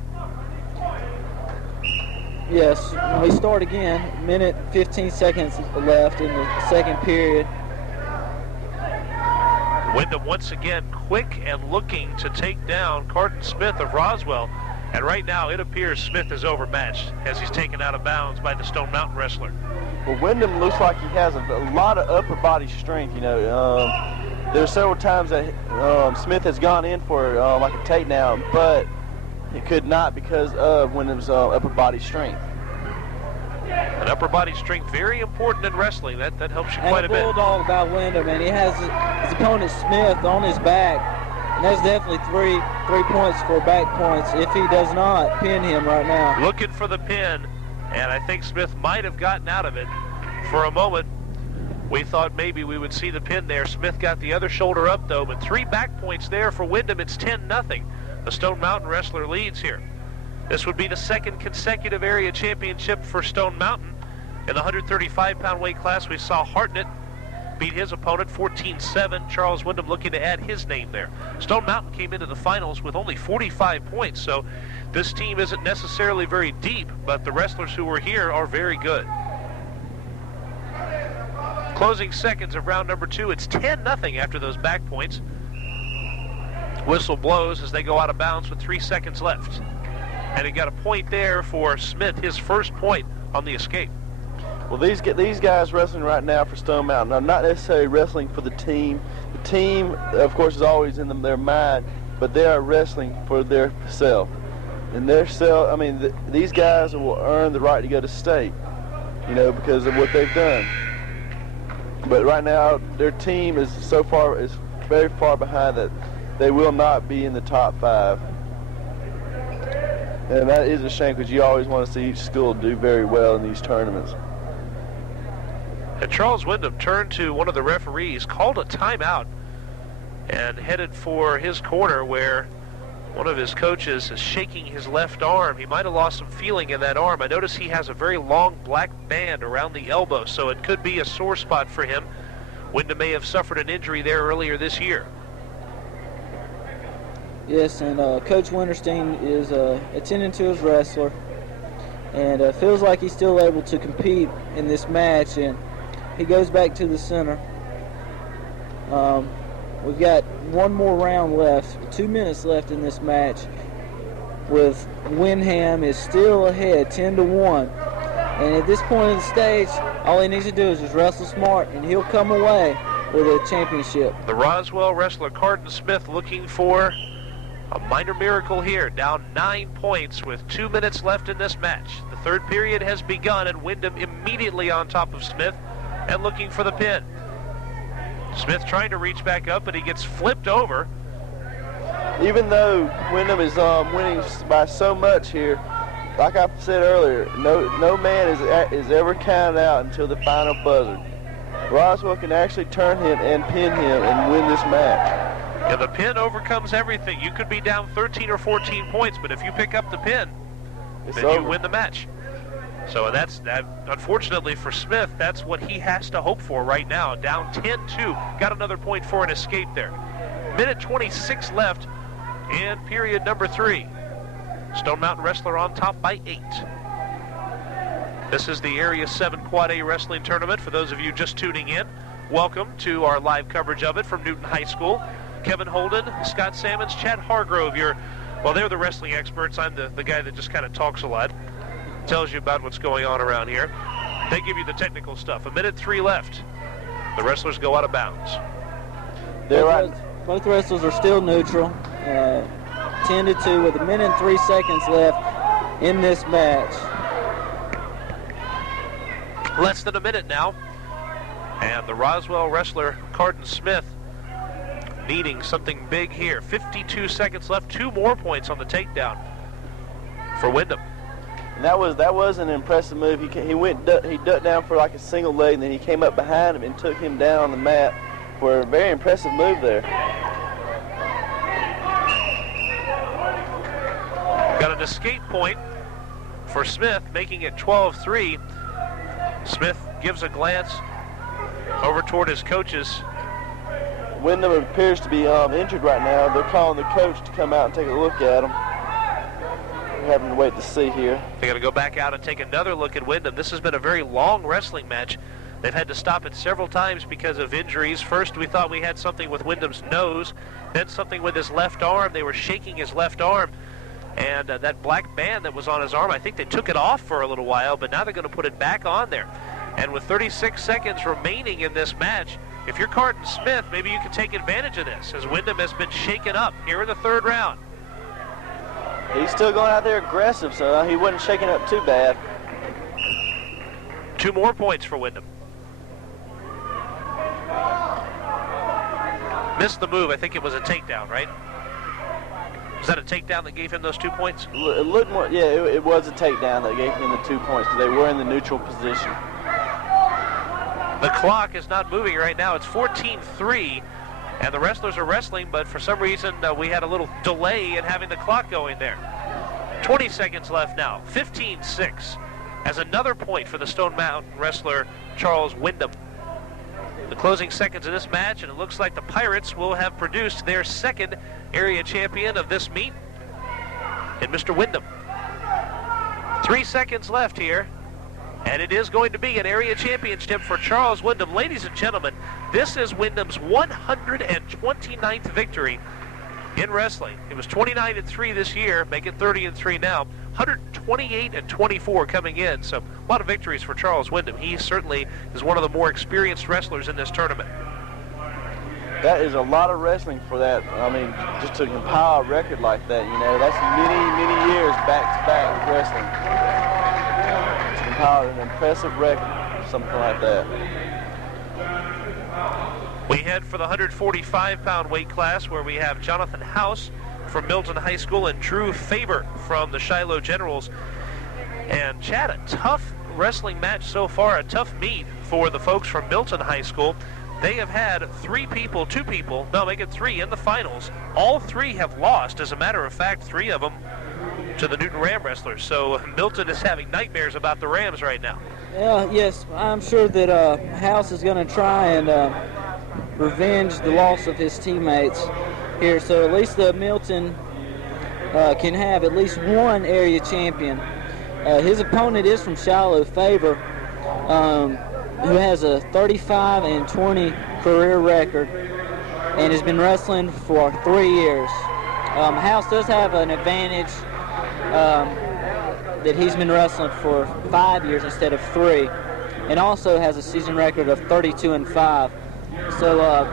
Yes, we start again. 1:15 left in the second period. Windham once again quick and looking to take down Carton Smith of Roswell. And right now it appears Smith is overmatched as he's taken out of bounds by the Stone Mountain wrestler. Well, Windham looks like he has a lot of upper body strength. There's several times that Smith has gone in for like a takedown, but he could not because of Windham's upper body strength. And upper body strength, very important in wrestling. That helps you quite a bit. And the bulldog about Windham, and he has his opponent Smith on his back. And that's definitely three points for back points if he does not pin him right now. Looking for the pin, and I think Smith might have gotten out of it. For a moment, we thought maybe we would see the pin there. Smith got the other shoulder up, though, but 3 back points there for Windham. It's 10-0. The Stone Mountain wrestler leads here. This would be the second consecutive area championship for Stone Mountain. In the 135-pound weight class, we saw Hartnett beat his opponent 14-7. Charles Windham looking to add his name there. Stone Mountain came into the finals with only 45 points, so this team isn't necessarily very deep, but the wrestlers who were here are very good. Closing seconds of round number 2. It's 10-0 after those back points. Whistle blows as they go out of bounds with 3 seconds left. And he got a point there for Smith, his first point on the escape. Well, these guys wrestling right now for Stone Mountain are not necessarily wrestling for the team. The team, of course, is always in their mind, but they are wrestling for their self. And their self, I mean, these guys will earn the right to go to state, because of what they've done. But right now, their team is very far behind that they will not be in the top 5. And that is a shame because you always want to see each school do very well in these tournaments. And Charles Windham turned to one of the referees, called a timeout, and headed for his corner where one of his coaches is shaking his left arm. He might have lost some feeling in that arm. I notice he has a very long black band around the elbow, so it could be a sore spot for him. Windham may have suffered an injury there earlier this year. Yes, and Coach Winterstein is attending to his wrestler, and feels like he's still able to compete in this match, and he goes back to the center. We've got one more round left, 2 minutes left in this match, with Windham is still ahead 10-1. And at this point of the stage, all he needs to do is just wrestle smart, and he'll come away with a championship. The Roswell wrestler Carden Smith looking for a minor miracle here, down 9 points with 2 minutes left in this match. The third period has begun, and Windham immediately on top of Smith and looking for the pin. Smith trying to reach back up, but he gets flipped over. Even though Windham is winning by so much here, like I said earlier, no man is ever counted out until the final buzzer. Roswell can actually turn him and pin him and win this match. Yeah, the pin overcomes everything. You could be down 13 or 14 points, but if you pick up the pin, then you win the match. So that. Unfortunately for Smith, that's what he has to hope for right now. Down 10-2, got another point for an escape there. Minute 26 left in period number 3. Stone Mountain Wrestler on top by 8. This is the Area 7 Quad A Wrestling Tournament. For those of you just tuning in, welcome to our live coverage of it from Newton High School. Kevin Holden, Scott Sammons, Chad Hargrove. They're the wrestling experts. I'm the guy that just kind of talks a lot, tells you about what's going on around here. They give you the technical stuff. 1:03 left. The wrestlers go out of bounds. Both wrestlers are still neutral. 10-2 with 1 minute and 3 seconds left in this match. Less than a minute now. And the Roswell wrestler, Carden Smith, needing something big here. 52 seconds left. 2 more points on the takedown for Windham. And that was an impressive move. He ducked down for like a single leg, and then he came up behind him and took him down on the mat for a very impressive move there. Got an escape point for Smith, making it 12-3. Smith gives a glance over toward his coaches. Windham appears to be injured right now. They're calling the coach to come out and take a look at him. We're having to wait to see here. They're going to go back out and take another look at Windham. This has been a very long wrestling match. They've had to stop it several times because of injuries. First, we thought we had something with Windham's nose, then something with his left arm. They were shaking his left arm. And that black band that was on his arm, I think they took it off for a little while, but now they're going to put it back on there. And with 36 seconds remaining in this match, if you're Carden Smith, maybe you can take advantage of this, as Windham has been shaken up here in the third round. He's still going out there aggressive, so he wasn't shaking up too bad. 2 more points for Windham. Missed the move. I think it was a takedown, right? Was that a takedown that gave him those 2 points? It looked more, yeah, it was a takedown that gave him the 2 points, because they were in the neutral position. The clock is not moving right now. It's 14-3, and the wrestlers are wrestling, but for some reason we had a little delay in having the clock going there. 20 seconds left now. 15-6 as another point for the Stone Mountain wrestler Charles Windham. The closing seconds of this match, and it looks like the Pirates will have produced their second area champion of this meet in Mr. Windham. 3 seconds left here, and it is going to be an area championship for Charles Windham. Ladies and gentlemen, this is Windham's 129th victory in wrestling. It was 29-3 this year, make it 30-3 now. 128-24 coming in, so a lot of victories for Charles Windham. He certainly is one of the more experienced wrestlers in this tournament. That is a lot of wrestling for that. I mean, just to compile a record like that, you know, that's many years back-to-back wrestling. To compile an impressive record, something like that. We head for the 145-pound weight class, where we have Jonathan House from Milton High School and Drew Faber from the Shiloh Generals. And Chad, a tough wrestling match so far, a tough meet for the folks from Milton High School. They have had 3 people, make it 3 in the finals. All 3 have lost. As a matter of fact, 3 of them to the Newton Ram wrestlers. So Milton is having nightmares about the Rams right now. Yes, I'm sure that House is going to try and revenge the loss of his teammates here. So at least Milton can have at least one area champion. His opponent is from Shiloh, Faber, who has a 35-20 career record and has been wrestling for 3 years. House does have an advantage that he's been wrestling for 5 years instead of 3, and also has a season record of 32-5. So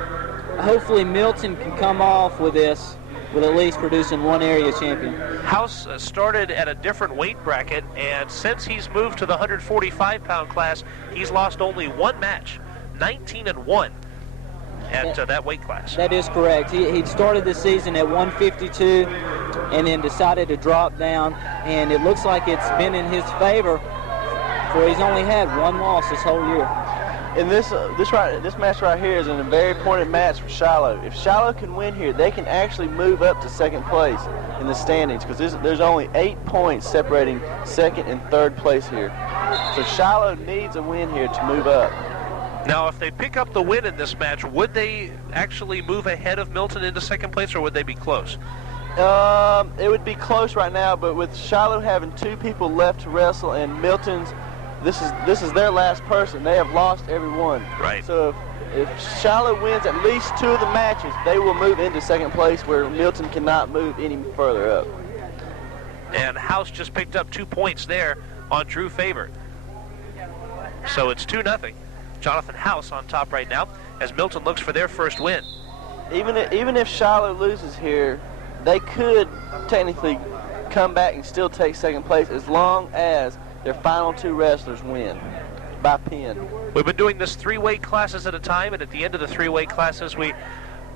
hopefully Milton can come off with this with at least producing one area champion. House started at a different weight bracket, and since he's moved to the 145-pound class, he's lost only one match, 19-1 at that weight class. That is correct. He started the season at 152 and then decided to drop down, and it looks like it's been in his favor, for he's only had one loss this whole year. And this match right here is a very important match for Shiloh. If Shiloh can win here, they can actually move up to second place in the standings, because there's only 8 points separating second and third place here. So Shiloh needs a win here to move up. Now, if they pick up the win in this match, would they actually move ahead of Milton into second place, or would they be close? It would be close right now, but with Shiloh having 2 people left to wrestle and Milton's, this is their last person. They have lost every one. Right. So if Shiloh wins at least 2 of the matches, they will move into second place, where Milton cannot move any further up. And House just picked up 2 points there on Drew Favor. So it's 2-0. Jonathan House on top right now as Milton looks for their first win. Even if Shiloh loses here, they could technically come back and still take second place as long as their final 2 wrestlers win by pin. We've been doing this 3 weight classes at a time, and at the end of the 3 weight classes we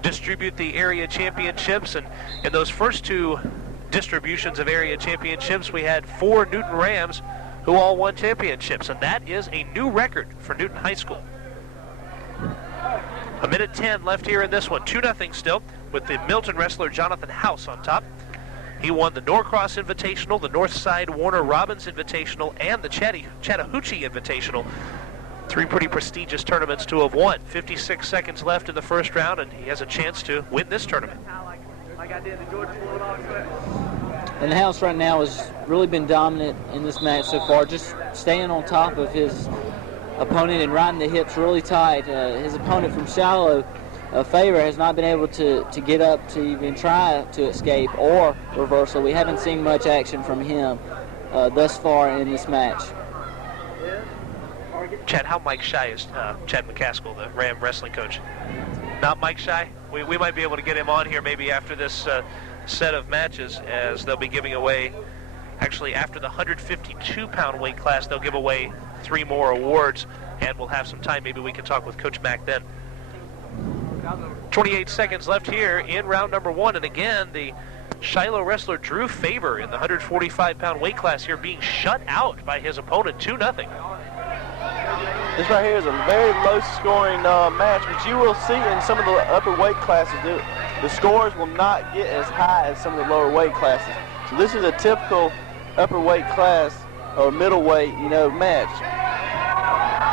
distribute the area championships, and in those first 2 distributions of area championships we had 4 Newton Rams who all won championships, and that is a new record for Newton High School. 1:10 left here in this one. 2-0 still, with the Milton wrestler Jonathan House on top. He won the Norcross Invitational, the Northside Warner Robins Invitational, and the Chattahoochee Invitational. 3 pretty prestigious tournaments to have won. 56 seconds left in the first round, and he has a chance to win this tournament. And House right now has really been dominant in this match so far, just staying on top of his opponent and riding the hips really tight. His opponent from Shiloh, Favor, has not been able to get up to even try to escape or reversal. We haven't seen much action from him thus far in this match. Chad, how Mike Shy is Chad McCaskill, the Ram wrestling coach? Not Mike Shy? We might be able to get him on here maybe after this set of matches, as they'll be giving away, actually after the 152-pound weight class, they'll give away 3 more awards, and we'll have some time. Maybe we can talk with Coach Mack then. 28 seconds left here in round number 1, and again, the Shiloh wrestler Drew Favor in the 145-pound weight class here being shut out by his opponent, 2-0. This right here is a very low-scoring match, but you will see in some of the upper weight classes, the scores will not get as high as some of the lower weight classes. So this is a typical upper weight class or middleweight, match.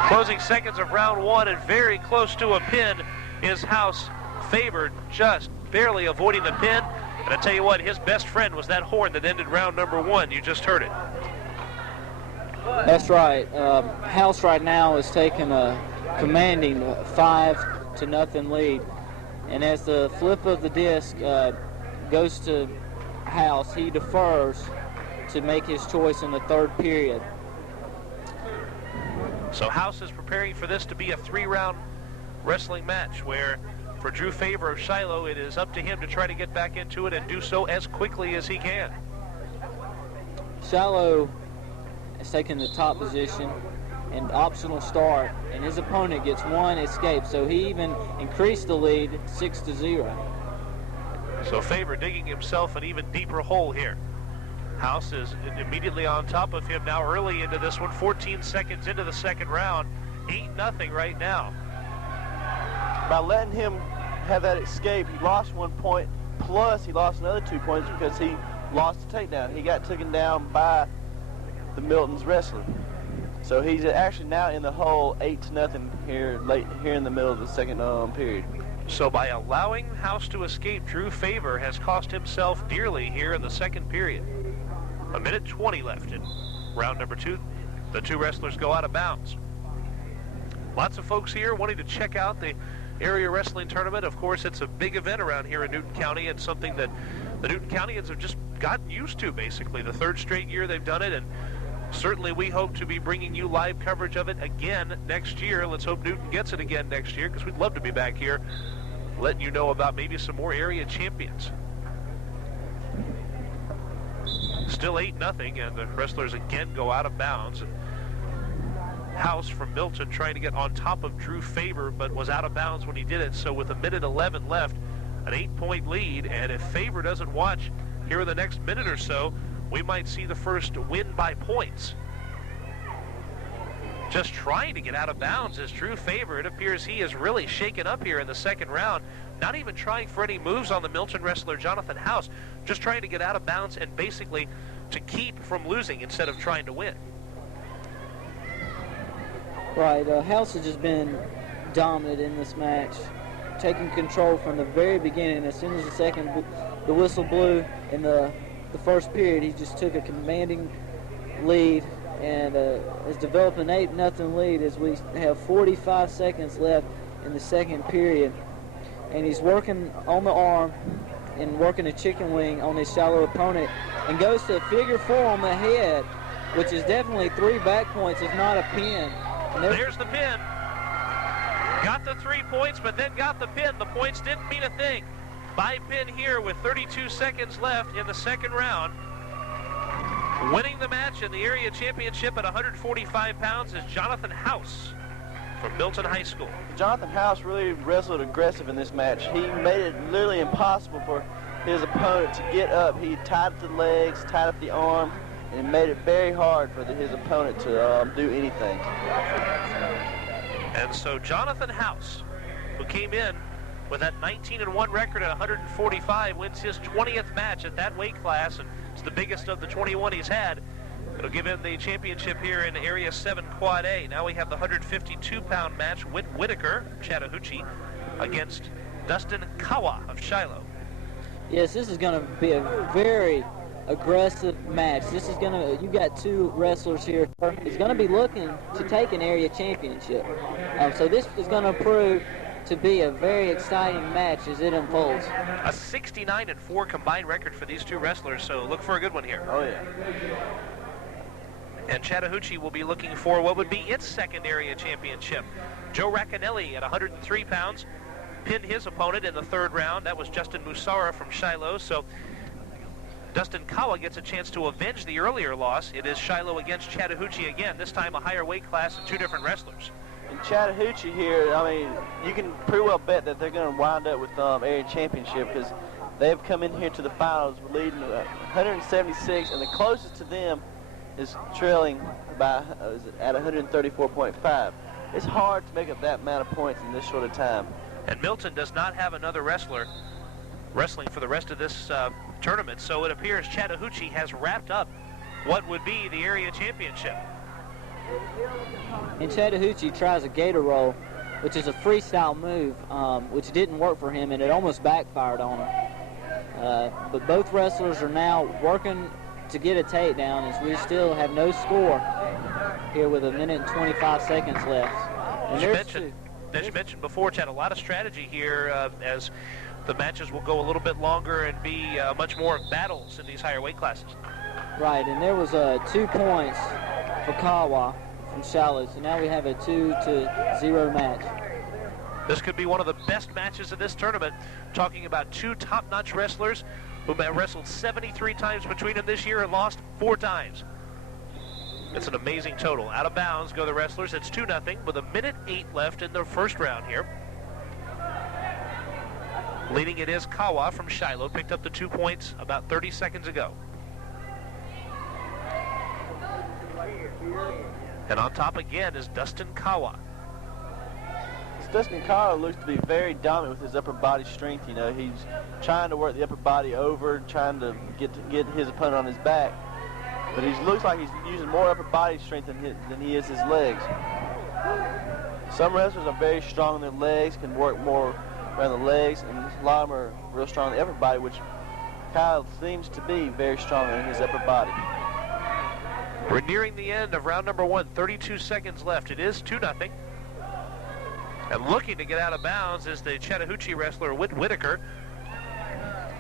Closing seconds of round 1, and very close to a pin is House. Favor just barely avoiding the pin. And I tell you what, his best friend was that horn that ended round number 1. You just heard it. That's right. House right now is taking a commanding 5-0 lead. And as the flip of the disc goes to House, he defers to make his choice in the 3rd period. So House is preparing for this to be a 3-round wrestling match, where for Drew Favor of Shiloh, it is up to him to try to get back into it and do so as quickly as he can. Shiloh has taken the top position and optional start, and his opponent gets 1 escape, so he even increased the lead 6-0. So Favor digging himself an even deeper hole here. House is immediately on top of him now early into this one, 14 seconds into the 2nd round, 8-0 right now. By letting him have that escape, he lost 1 point, plus he lost another 2 points because he lost the takedown. He got taken down by the Milton's wrestler. So he's actually now in the hole 8-0 here in the middle of the 2nd period. So by allowing House to escape, Drew Favor has cost himself dearly here in the 2nd period. 1:20 left in round number 2. The 2 wrestlers go out of bounds. Lots of folks here wanting to check out the area wrestling tournament. Of course, it's a big event around here in Newton County, and something that the Newton Countyans have just gotten used to, basically. The third straight year they've done it, and certainly we hope to be bringing you live coverage of it again next year. Let's hope Newton gets it again next year, because we'd love to be back here letting you know about maybe some more area champions. Still 8-0, and the wrestlers again go out of bounds. And House from Milton trying to get on top of Drew Faber, but was out of bounds when he did it. So with 1:11 left, an 8-point lead, and if Faber doesn't watch here in the next minute or so, we might see the first win by points. Just trying to get out of bounds is Drew Faber. It appears he is really shaken up here in the second round. Not even trying for any moves on the Milton wrestler Jonathan House. Just trying to get out of bounds and basically to keep from losing instead of trying to win. Right, House has just been dominant in this match, taking control from the very beginning. As soon as the whistle blew in the first period, he just took a commanding lead and has developed an 8-0 lead as we have 45 seconds left in the second period. And he's working on the arm and working a chicken wing on his shallow opponent, and goes to a figure 4 on the head, which is definitely 3 back points, if not a pin. And there's the pin. Got the 3 points, but then got the pin. The points didn't mean a thing. By pin here with 32 seconds left in the second round. Winning the match in the area championship at 145 pounds is Jonathan House from Milton High School. Jonathan House really wrestled aggressive in this match. He made it literally impossible for his opponent to get up. He tied up the legs, tied up the arm, and made it very hard for his opponent to do anything. And so Jonathan House, who came in with that 19-1 record at 145, wins his 20th match at that weight class, and it's the biggest of the 21 he's had. It'll give him the championship here in Area 7 Quad A. Now we have the 152-pound match, Whitaker, Chattahoochee, against Dustin Kawa of Shiloh. Yes, this is going to be a very aggressive match. This is going to, you got 2 wrestlers here. He's going to be looking to take an area championship. So this is going to prove to be a very exciting match as it unfolds. A 69-4 combined record for these 2 wrestlers, so look for a good one here. Oh, yeah. And Chattahoochee will be looking for what would be its second area championship. Joe Racanelli at 103 pounds pinned his opponent in the third round. That was Justin Musara from Shiloh. So Dustin Kawa gets a chance to avenge the earlier loss. It is Shiloh against Chattahoochee again, this time a higher weight class and 2 different wrestlers. In Chattahoochee here, I mean, you can pretty well bet that they're going to wind up with area championship, because they've come in here to the finals leading 176, and the closest to them is trailing by at 134.5. It's hard to make up that amount of points in this short of time. And Milton does not have another wrestler wrestling for the rest of this tournament, so it appears Chattahoochee has wrapped up what would be the area championship. And Chattahoochee tries a gator roll, which is a freestyle move, which didn't work for him, and it almost backfired on him. But both wrestlers are now working to get a takedown, as we still have no score here with 1 minute and 25 seconds left. And as you mentioned before, Chad, a lot of strategy here as the matches will go a little bit longer and be much more battles in these higher weight classes. Right, and there was 2 points for Kawa from Shiloh, so now we have a 2-0 match. This could be one of the best matches of this tournament, talking about 2 top-notch wrestlers who have wrestled 73 times between them this year and lost 4 times. It's an amazing total. Out of bounds go the wrestlers. It's 2-0 with 1 minute 8 left in the first round here. Leading it is Kawa from Shiloh, picked up the 2 points about 30 seconds ago. And on top again is Dustin Kawa. Dustin Kawa looks to be very dominant with his upper body strength. You know, he's trying to work the upper body over, trying to get his opponent on his back. But he looks like he's using more upper body strength than he is his legs. Some wrestlers are very strong in their legs, can work more around the legs, and a lot of them are real strong in the upper body, which Kyle seems to be very strong in his upper body. We're nearing the end of round number 1, 32 seconds left. It is 2-0. And looking to get out of bounds is the Chattahoochee wrestler, Whitaker.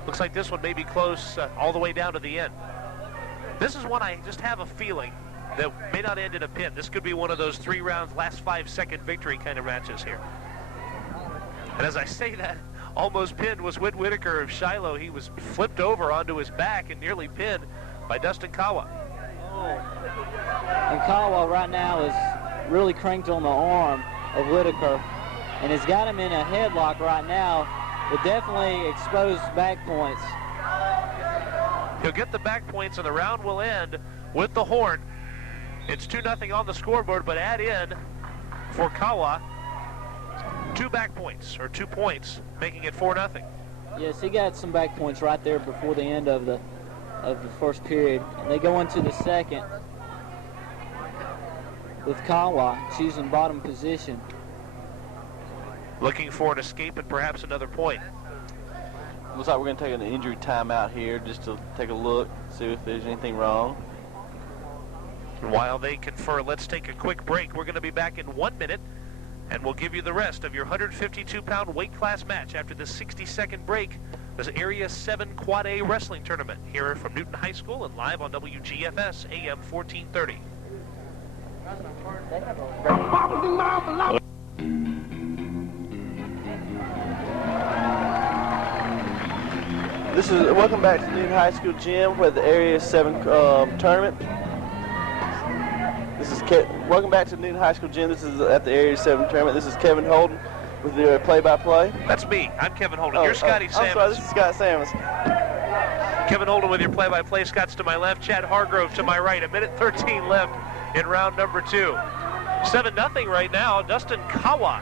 Looks like this one may be close all the way down to the end. This is one I just have a feeling that may not end in a pin. This could be one of those 3 rounds, last 5-second victory kind of matches here. And as I say that, almost pinned was Whitaker of Shiloh. He was flipped over onto his back and nearly pinned by Dustin Kawa. And Kawa right now is really cranked on the arm of Whitaker and has got him in a headlock right now with definitely exposed back points. He'll get the back points and the round will end with the horn. It's 2-0 on the scoreboard, but add in for Kawa 2 back points, or 2 points, making it 4-0. Yes, he got some back points right there before the end of the first period. And they go into the second with Kawa choosing bottom position. Looking for an escape and perhaps another point. Looks like we're going to take an injury timeout here just to take a look, see if there's anything wrong. And while they confer, let's take a quick break. We're going to be back in 1 minute, and we'll give you the rest of your 152-pound weight class match after this 60-second break. This Area 7 Quad A Wrestling Tournament here from Newton High School and live on WGFS AM 1430. Welcome back to Newton High School Gym for the Area 7 tournament. Welcome back to Newton High School Gym. This is at the Area 7 tournament. This is Kevin Holden with the play-by-play. That's me. I'm Kevin Holden. You're Scotty Sammons. I'm sorry, this is Scott Sammons. Kevin Holden with your play-by-play. Scott's to my left. Chad Hargrove to my right. 1:13 left in round number 2. 7-0 right now. Dustin Kawa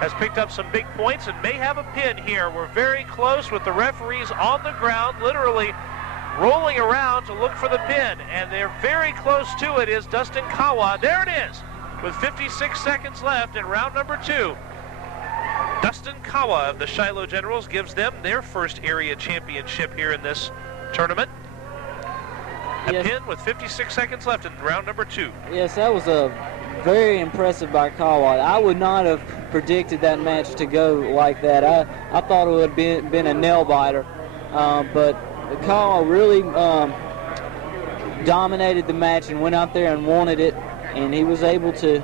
has picked up some big points and may have a pin here. We're very close with the referees on the ground, literally rolling around to look for the pin, and they're very close to it is Dustin Kawa. There it is, with 56 seconds left in round number 2. Dustin Kawa of the Shiloh Generals gives them their first area championship here in this tournament. A pin with 56 seconds left in round number 2. Yes, that was a very impressive by Kawa. I would not have predicted that match to go like that. I thought it would have been a nail-biter, but Kawa really dominated the match and went out there and wanted it, and he was able to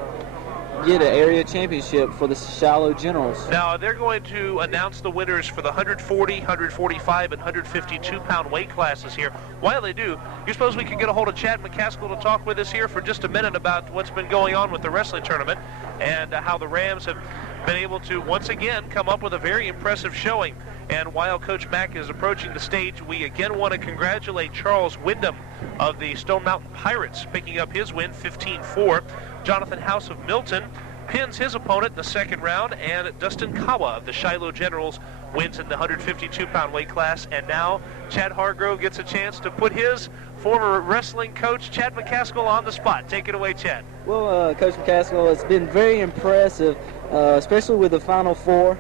get an area championship for the Shiloh Generals. Now they're going to announce the winners for the 140, 145, and 152-pound weight classes here. While they do, you suppose we could get a hold of Chad McCaskill to talk with us here for just a minute about what's been going on with the wrestling tournament and how the Rams have been able to once again come up with a very impressive showing. And while Coach Mack is approaching the stage, we again want to congratulate Charles Wyndham of the Stone Mountain Pirates picking up his win 15-4. Jonathan House of Milton pins his opponent in the second round, and Dustin Kawa of the Shiloh Generals wins in the 152-pound weight class. And now Chad Hargrove gets a chance to put his former wrestling coach, Chad McCaskill, on the spot. Take it away, Chad. Well, Coach McCaskill, it's been very impressive, especially with the Final Four,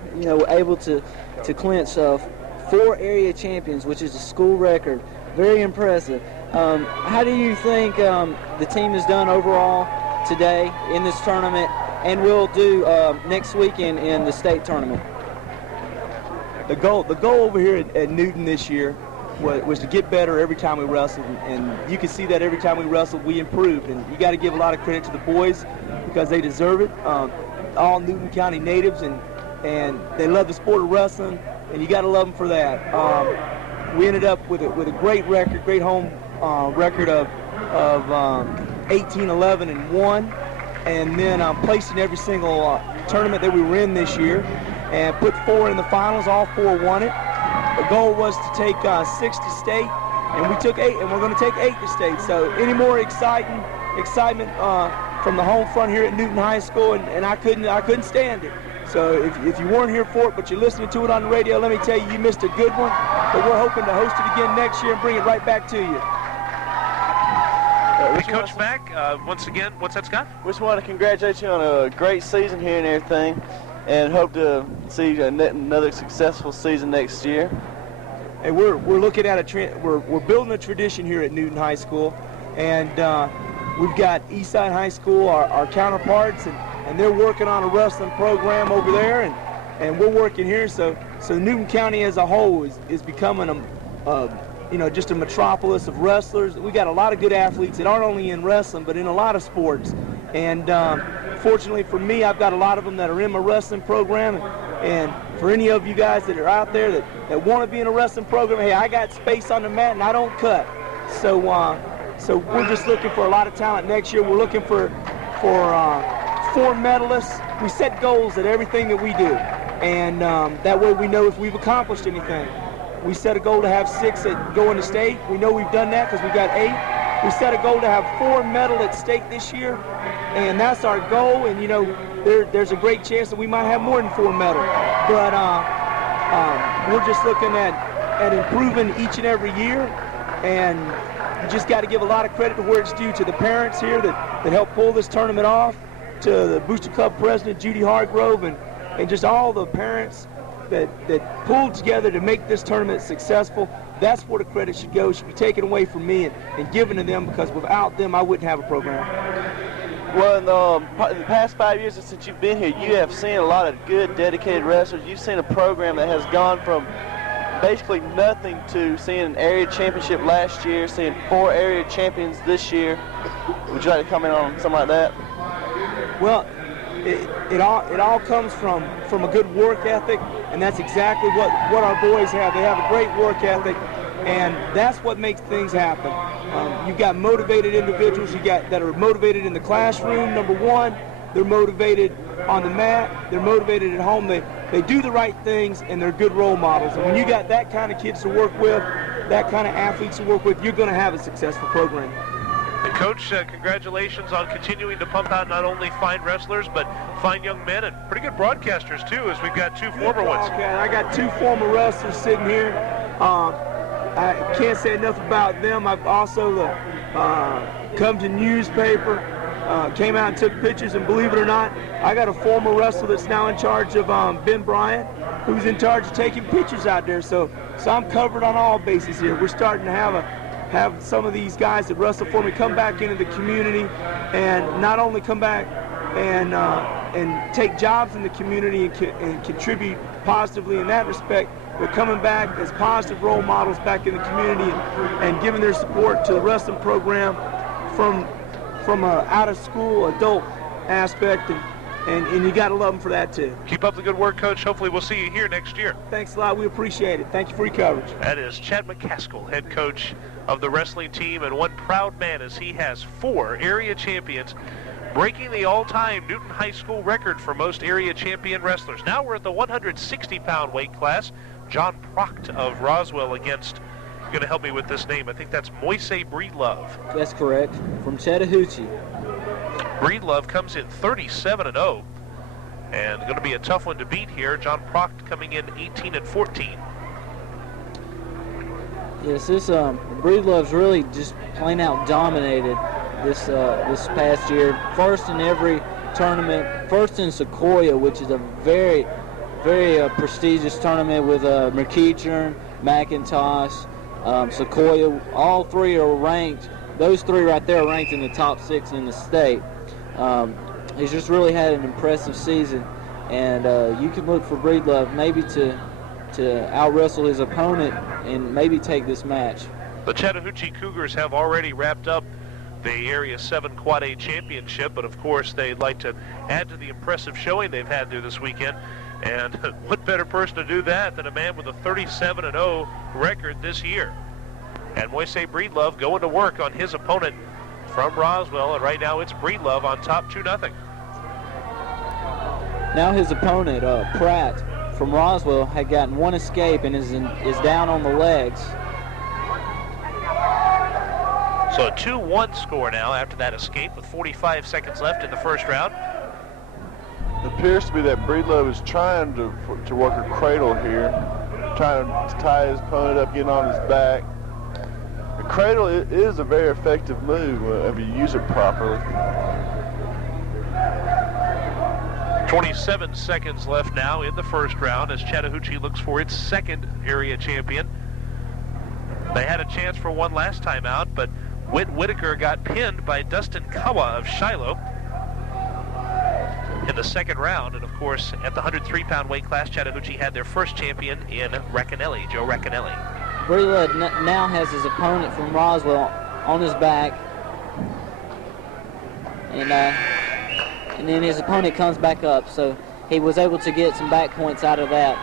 able to clinch 4 area champions, which is a school record. Very impressive. How do you think the team has done overall today in this tournament and will do next weekend in the state tournament? The goal over here at Newton this year was to get better every time we wrestled, and you can see that every time we wrestled we improved, and you got to give a lot of credit to the boys because they deserve it. All Newton County natives, and they love the sport of wrestling, and you got to love them for that. We ended up with a great record, great home record of 18-11-1, and then placed in every single tournament that we were in this year, and put 4 in the finals. All 4 won it. The goal was to take 6 to state, and we took 8, and we're going to take 8 to state. So any more excitement from the home front here at Newton High School, and I couldn't stand it. So if you weren't here for it, but you're listening to it on the radio, let me tell you, you missed a good one. But we're hoping to host it again next year and bring it right back to you. Hey, Coach Mack, once again, what's that, Scott? We just want to congratulate you on a great season here and everything, and hope to see another successful season next year. And we're looking at we're building a tradition here at Newton High School, and we've got Eastside High School, our counterparts, and and they're working on a wrestling program over there, and we're working here. So Newton County as a whole is becoming just a metropolis of wrestlers. We got a lot of good athletes that aren't only in wrestling but in a lot of sports. And fortunately for me, I've got a lot of them that are in my wrestling program. And for any of you guys that are out there that want to be in a wrestling program, hey, I got space on the mat and I don't cut. So we're just looking for a lot of talent next year. We're looking for 4 medalists. We set goals at everything that we do, and that way we know if we've accomplished anything. We set a goal to have 6 that go into state. We know we've done that because we've got 8. We set a goal to have 4 medal at state this year, and that's our goal. And there's a great chance that we might have more than 4 medal. But we're just looking at improving each and every year, and you just got to give a lot of credit to where it's due to the parents here that helped pull this tournament off, to the Booster Club president, Judy Hargrove, and just all the parents that pulled together to make this tournament successful. That's where the credit should go. It should be taken away from me and given to them, because without them, I wouldn't have a program. Well, in the past 5 years since you've been here, you have seen a lot of good, dedicated wrestlers. You've seen a program that has gone from basically nothing to seeing an area championship last year, seeing 4 area champions this year. Would you like to comment on something like that? Well, it all comes from a good work ethic, and that's exactly what our boys have. They have a great work ethic, and that's what makes things happen. You've got motivated individuals that are motivated in the classroom, number one. They're motivated on the mat. They're motivated at home. They do the right things, and they're good role models. And when you got that kind of kids to work with, that kind of athletes to work with, you're going to have a successful program. And Coach, congratulations on continuing to pump out not only fine wrestlers, but fine young men and pretty good broadcasters, too, as we've got 2 former ones. I got 2 former wrestlers sitting here. I can't say enough about them. I've also come to newspaper, came out and took pictures, and believe it or not, I got a former wrestler that's now in charge of Ben Bryant, who's in charge of taking pictures out there. So I'm covered on all bases here. We're starting to have some of these guys that wrestle for me come back into the community, and not only come back and take jobs in the community and contribute positively in that respect, but coming back as positive role models back in the community and giving their support to the wrestling program from a out-of-school adult aspect, and you got to love them for that too. Keep up the good work, Coach. Hopefully we'll see you here next year. Thanks a lot. We appreciate it. Thank you for your coverage. That is Chad McCaskill, head coach of the wrestling team, and one proud man as he has 4 area champions, breaking the all-time Newton High School record for most area champion wrestlers. Now we're at the 160-pound weight class. John Proct of Roswell against, going to help me with this name, I think that's Moise Breedlove. That's correct, from Chattahoochee. Breedlove comes in 37-0, and going to be a tough one to beat here. John Proct coming in 18-14. Yes, this Breedlove's really just plain out dominated this past year. First in every tournament, first in Sequoia, which is a very, very prestigious tournament with McEachern, McIntosh, Sequoia. All 3 are ranked. Those 3 right there are ranked in the top 6 in the state. He's just really had an impressive season, and you can look for Breedlove maybe to out-wrestle his opponent and maybe take this match. The Chattahoochee Cougars have already wrapped up the Area 7 Quad A Championship, but of course they'd like to add to the impressive showing they've had there this weekend. And what better person to do that than a man with a 37-0 record this year? And Moise Breedlove going to work on his opponent from Roswell, and right now it's Breedlove on top 2-0. Now his opponent, Pratt from Roswell, had gotten 1 escape and is down on the legs. So a 2-1 score now after that escape with 45 seconds left in the first round. It appears to be that Breedlove is trying to work a cradle here, trying to tie his opponent up, getting on his back. The cradle is a very effective move if you use it properly. 27 seconds left now in the first round as Chattahoochee looks for its 2nd area champion. They had a chance for one last time out, but Whitaker got pinned by Dustin Kawa of Shiloh. in the second round. And of course, at the 103-pound weight class, Chattahoochee had their first champion in Racanelli, Joe Racanelli. Breedlove now has his opponent from Roswell on his back. And then his opponent comes back up, so he was able to get some back points out of that.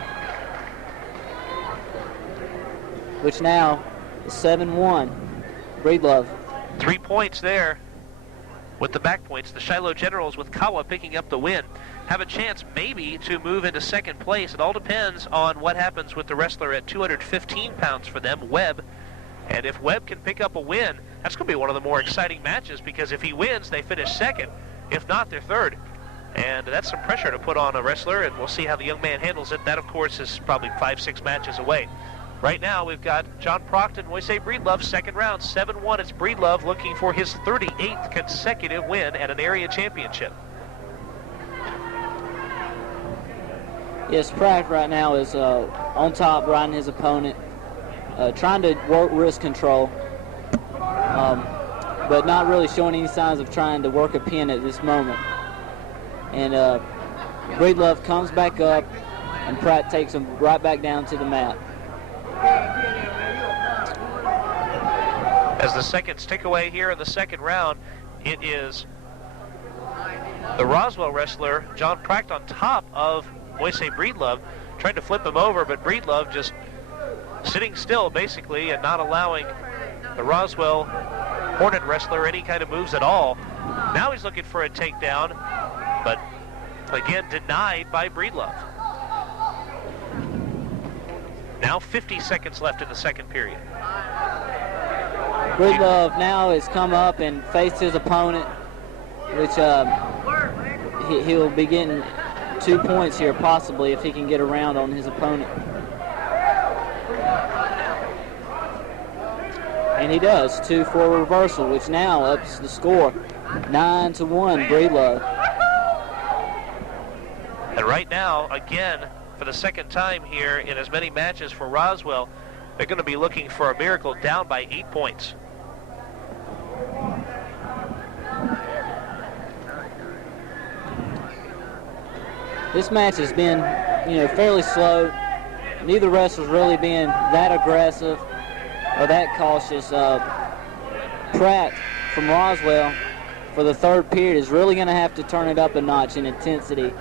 Which now is 7-1, Breedlove. 3 points there with the back points. The Shiloh Generals with Kawa picking up the win have a chance maybe to move into second place. It all depends on what happens with the wrestler at 215 pounds for them, Webb. And if Webb can pick up a win, that's going to be one of the more exciting matches, because if he wins, they finish second. If not, they're third. And that's some pressure to put on a wrestler, and we'll see how the young man handles it. That, of course, is probably 5-6 matches away. Right now, we've got John Proctor, Moise Breedlove, second round, 7-1. It's Breedlove looking for his 38th consecutive win at an area championship. Yes, Pratt right now is on top, riding his opponent, trying to work wrist control, but not really showing any signs of trying to work a pin at this moment. And Breedlove comes back up, and Pratt takes him right back down to the mat. As the second stick away here in the second round, it is the Roswell wrestler, John Pratt, on top of Moise Breedlove, trying to flip him over, but Breedlove just sitting still, basically, and not allowing the Roswell Hornet wrestler any kind of moves at all. Now he's looking for a takedown, but again denied by Breedlove. Now 50 seconds left in the second period. Breedlove now has come up and faced his opponent, which he'll be getting 2 points here possibly if he can get around on his opponent. And he does, 2 for a reversal, which now ups the score, 9-1, Breedlove. And right now, again, for the second time here in as many matches for Roswell, they're going to be looking for a miracle, down by 8 points. This match has been, fairly slow. Neither wrestler's really been that aggressive or that cautious. Pratt from Roswell for the third period is really going to have to turn it up a notch in intensity.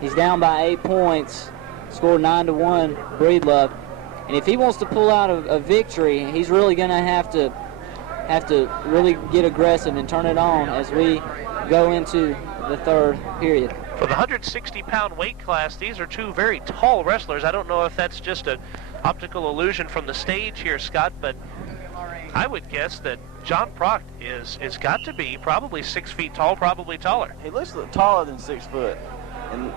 He's down by 8 points, scored 9-1, Breedlove. And if he wants to pull out a victory, he's really going to have to really get aggressive and turn it on as we go into the third period. For the 160-pound weight class, these are 2 very tall wrestlers. I don't know if that's just an optical illusion from the stage here, Scott, but I would guess that John Proct is got to be probably 6 feet tall, probably taller. He looks taller than 6 foot. And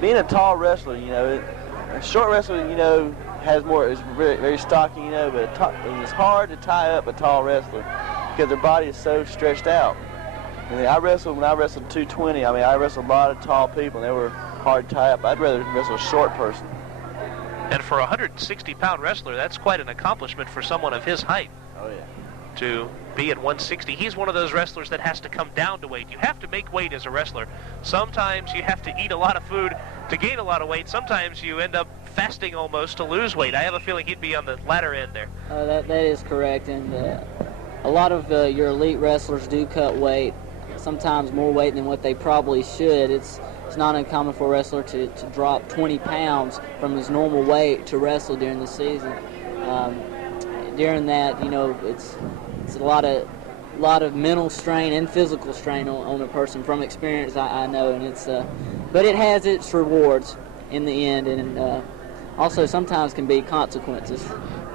being a tall wrestler, a short wrestler, has more, is very, very stocky, but it's hard to tie up a tall wrestler because their body is so stretched out. And when I wrestled 220, I wrestled a lot of tall people, and they were hard to tie up. I'd rather wrestle a short person. And for a 160-pound wrestler, that's quite an accomplishment for someone of his height. Oh, yeah. To be at 160. He's one of those wrestlers that has to come down to weight. You have to make weight as a wrestler. Sometimes you have to eat a lot of food to gain a lot of weight. Sometimes you end up fasting almost to lose weight. I have a feeling he'd be on the latter end there. That is correct, and a lot of your elite wrestlers do cut weight, sometimes more weight than what they probably should. It's not uncommon for a wrestler to drop 20 pounds from his normal weight to wrestle during the season. During that, it's a lot of mental strain and physical strain on a person from experience. I know, and but it has its rewards in the end, and also sometimes can be consequences.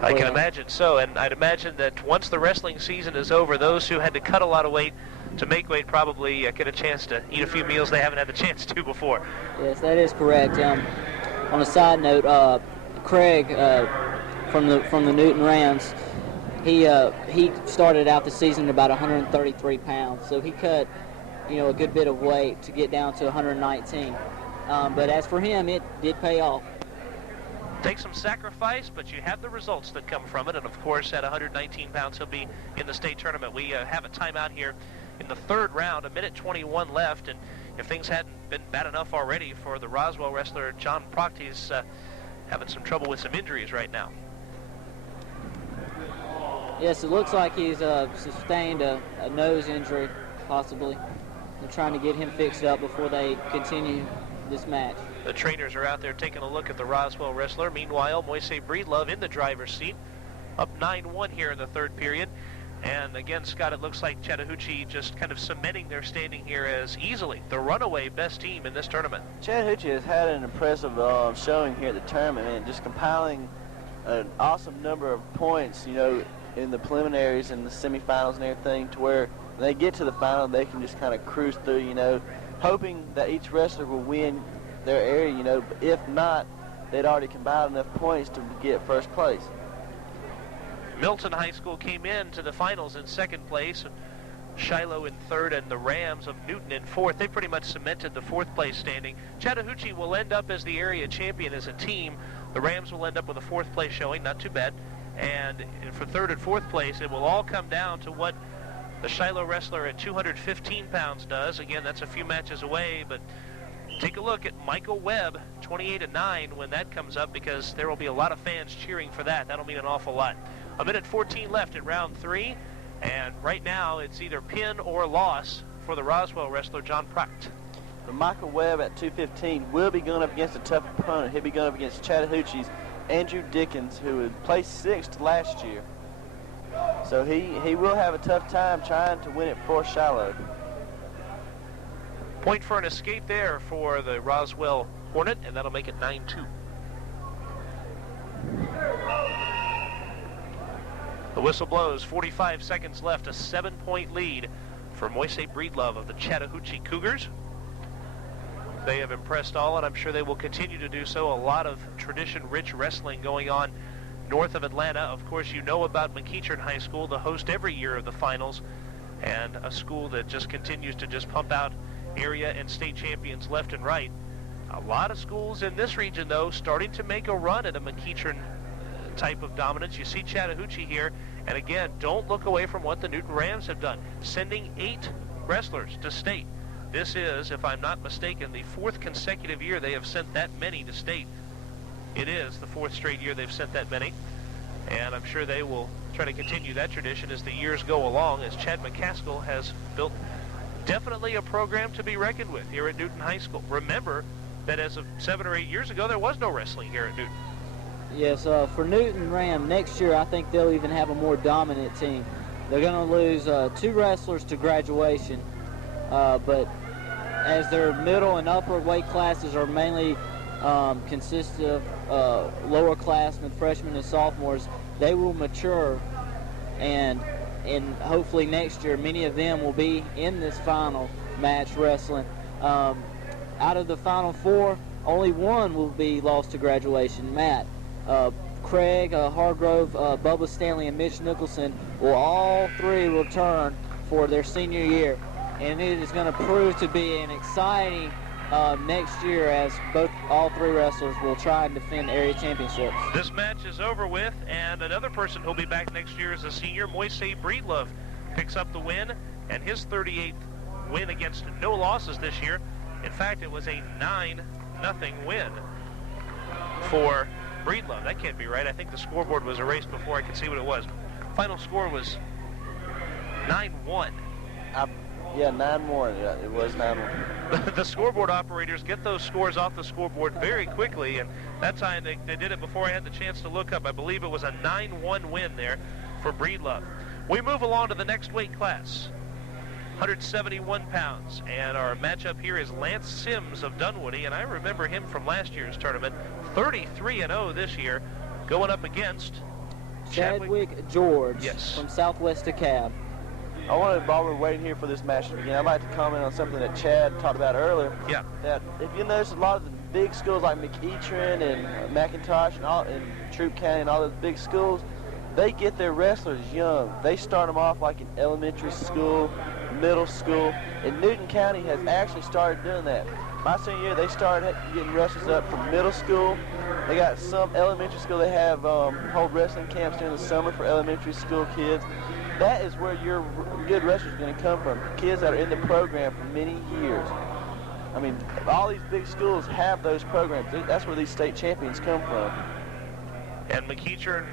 I can imagine so, and I'd imagine that once the wrestling season is over, those who had to cut a lot of weight to make weight probably get a chance to eat a few meals they haven't had the chance to before. Yes, that is correct. On a side note, Craig from the Newton Rams, he started out the season at about 133 pounds, so he cut a good bit of weight to get down to 119. But as for him, it did pay off. Take some sacrifice, but you have the results that come from it, and of course at 119 pounds he'll be in the state tournament. We have a timeout here in the third round, a minute 21 left, and if things hadn't been bad enough already for the Roswell wrestler John Proct, he's having some trouble with some injuries right now. Yes, it looks like he's sustained a nose injury, possibly. They're trying to get him fixed up before they continue this match. The trainers are out there taking a look at the Roswell wrestler. Meanwhile, Moise Breedlove in the driver's seat, up 9-1 here in the third period. And again, Scott, it looks like Chattahoochee just kind of cementing their standing here as easily the runaway best team in this tournament. Chattahoochee has had an impressive showing here at the tournament, and just compiling an awesome number of points, you know, in the preliminaries and the semifinals and everything, to where when they get to the final, they can just kind of cruise through, you know, hoping that each wrestler will win their area, you know, but if not, they'd already compiled enough points to get first place. Milton High School came in to the finals in second place, and Shiloh in third, and the Rams of Newton in fourth. They pretty much cemented the fourth place standing. Chattahoochee will end up as the area champion as a team. The Rams will end up with a fourth place showing, not too bad. And for third and fourth place, it will all come down to what the Shiloh wrestler at 215 pounds does. Again, that's a few matches away, but take a look at Michael Webb, 28-9, when that comes up, because there will be a lot of fans cheering for that. That'll mean an awful lot. A minute 14 left in round 3, and right now it's either pin or loss for the Roswell wrestler John Proct. But Michael Webb at 215 will be going up against a tough opponent. He'll be going up against Chattahoochee's Andrew Dickens, who had placed 6th last year. So he will have a tough time trying to win it for Shiloh. Point for an escape there for the Roswell Hornet, and that'll make it 9-2. The whistle blows, 45 seconds left, a 7-point lead for Moise Breedlove of the Chattahoochee Cougars. They have impressed all, and I'm sure they will continue to do so. A lot of tradition-rich wrestling going on north of Atlanta. Of course, you know about McEachern High School, the host every year of the finals, and a school that just continues to just pump out area and state champions left and right. A lot of schools in this region, though, starting to make a run at a McEachern type of dominance. You see Chattahoochee here, and again, don't look away from what the Newton Rams have done, sending 8 wrestlers to state. This is, if I'm not mistaken, the 4th consecutive year they have sent that many to state. It is the 4th straight year they've sent that many, and I'm sure they will try to continue that tradition as the years go along, as Chad McCaskill has built definitely a program to be reckoned with here at Newton High School. Remember that as of 7 or 8 years ago, there was no wrestling here at Newton. Yes, for Newton Ram, next year I think they'll even have a more dominant team. They're going to lose 2 wrestlers to graduation, but as their middle and upper weight classes are mainly consist of lower classmen, freshmen, and sophomores, they will mature, and hopefully next year many of them will be in this final match wrestling. Out of the final 4, only 1 will be lost to graduation. Matt, Craig Hargrove, Bubba Stanley, and Mitch Nicholson will all 3 return for their senior year, and it is going to prove to be an exciting next year, as all 3 wrestlers will try and defend area championships. This match is over with, and another person who'll be back next year is a senior. Moise Breedlove picks up the win, and his 38th win against no losses this year. In fact, it was a 9-0 win for Breedlove. That can't be right. I think the scoreboard was erased before I could see what it was. Final score was 9-1. Yeah, 9-1. Yeah, it was 9-1. The scoreboard operators get those scores off the scoreboard very quickly, and that time they did it before I had the chance to look up. I believe it was a 9-1 win there for Breedlove. We move along to the next weight class, 171 pounds, and our matchup here is Lance Sims of Dunwoody, and I remember him from last year's tournament, 33-0 this year, going up against Chadwick George, yes, from Southwest DeKalb. I wanted, while we're waiting here for this match to begin, I'd like to comment on something that Chad talked about earlier. Yeah. That if you notice, a lot of the big schools like McEachern and McIntosh and Troup County and all those big schools, they get their wrestlers young. They start them off like in elementary school, middle school, and Newton County has actually started doing that. My senior year, they started getting wrestlers up from middle school. They got some elementary school. They have hold wrestling camps during the summer for elementary school kids. that is where your good wrestlers are going to come from. Kids that are in the program for many years. I mean, all these big schools have those programs. That's where these state champions come from. And McEachern,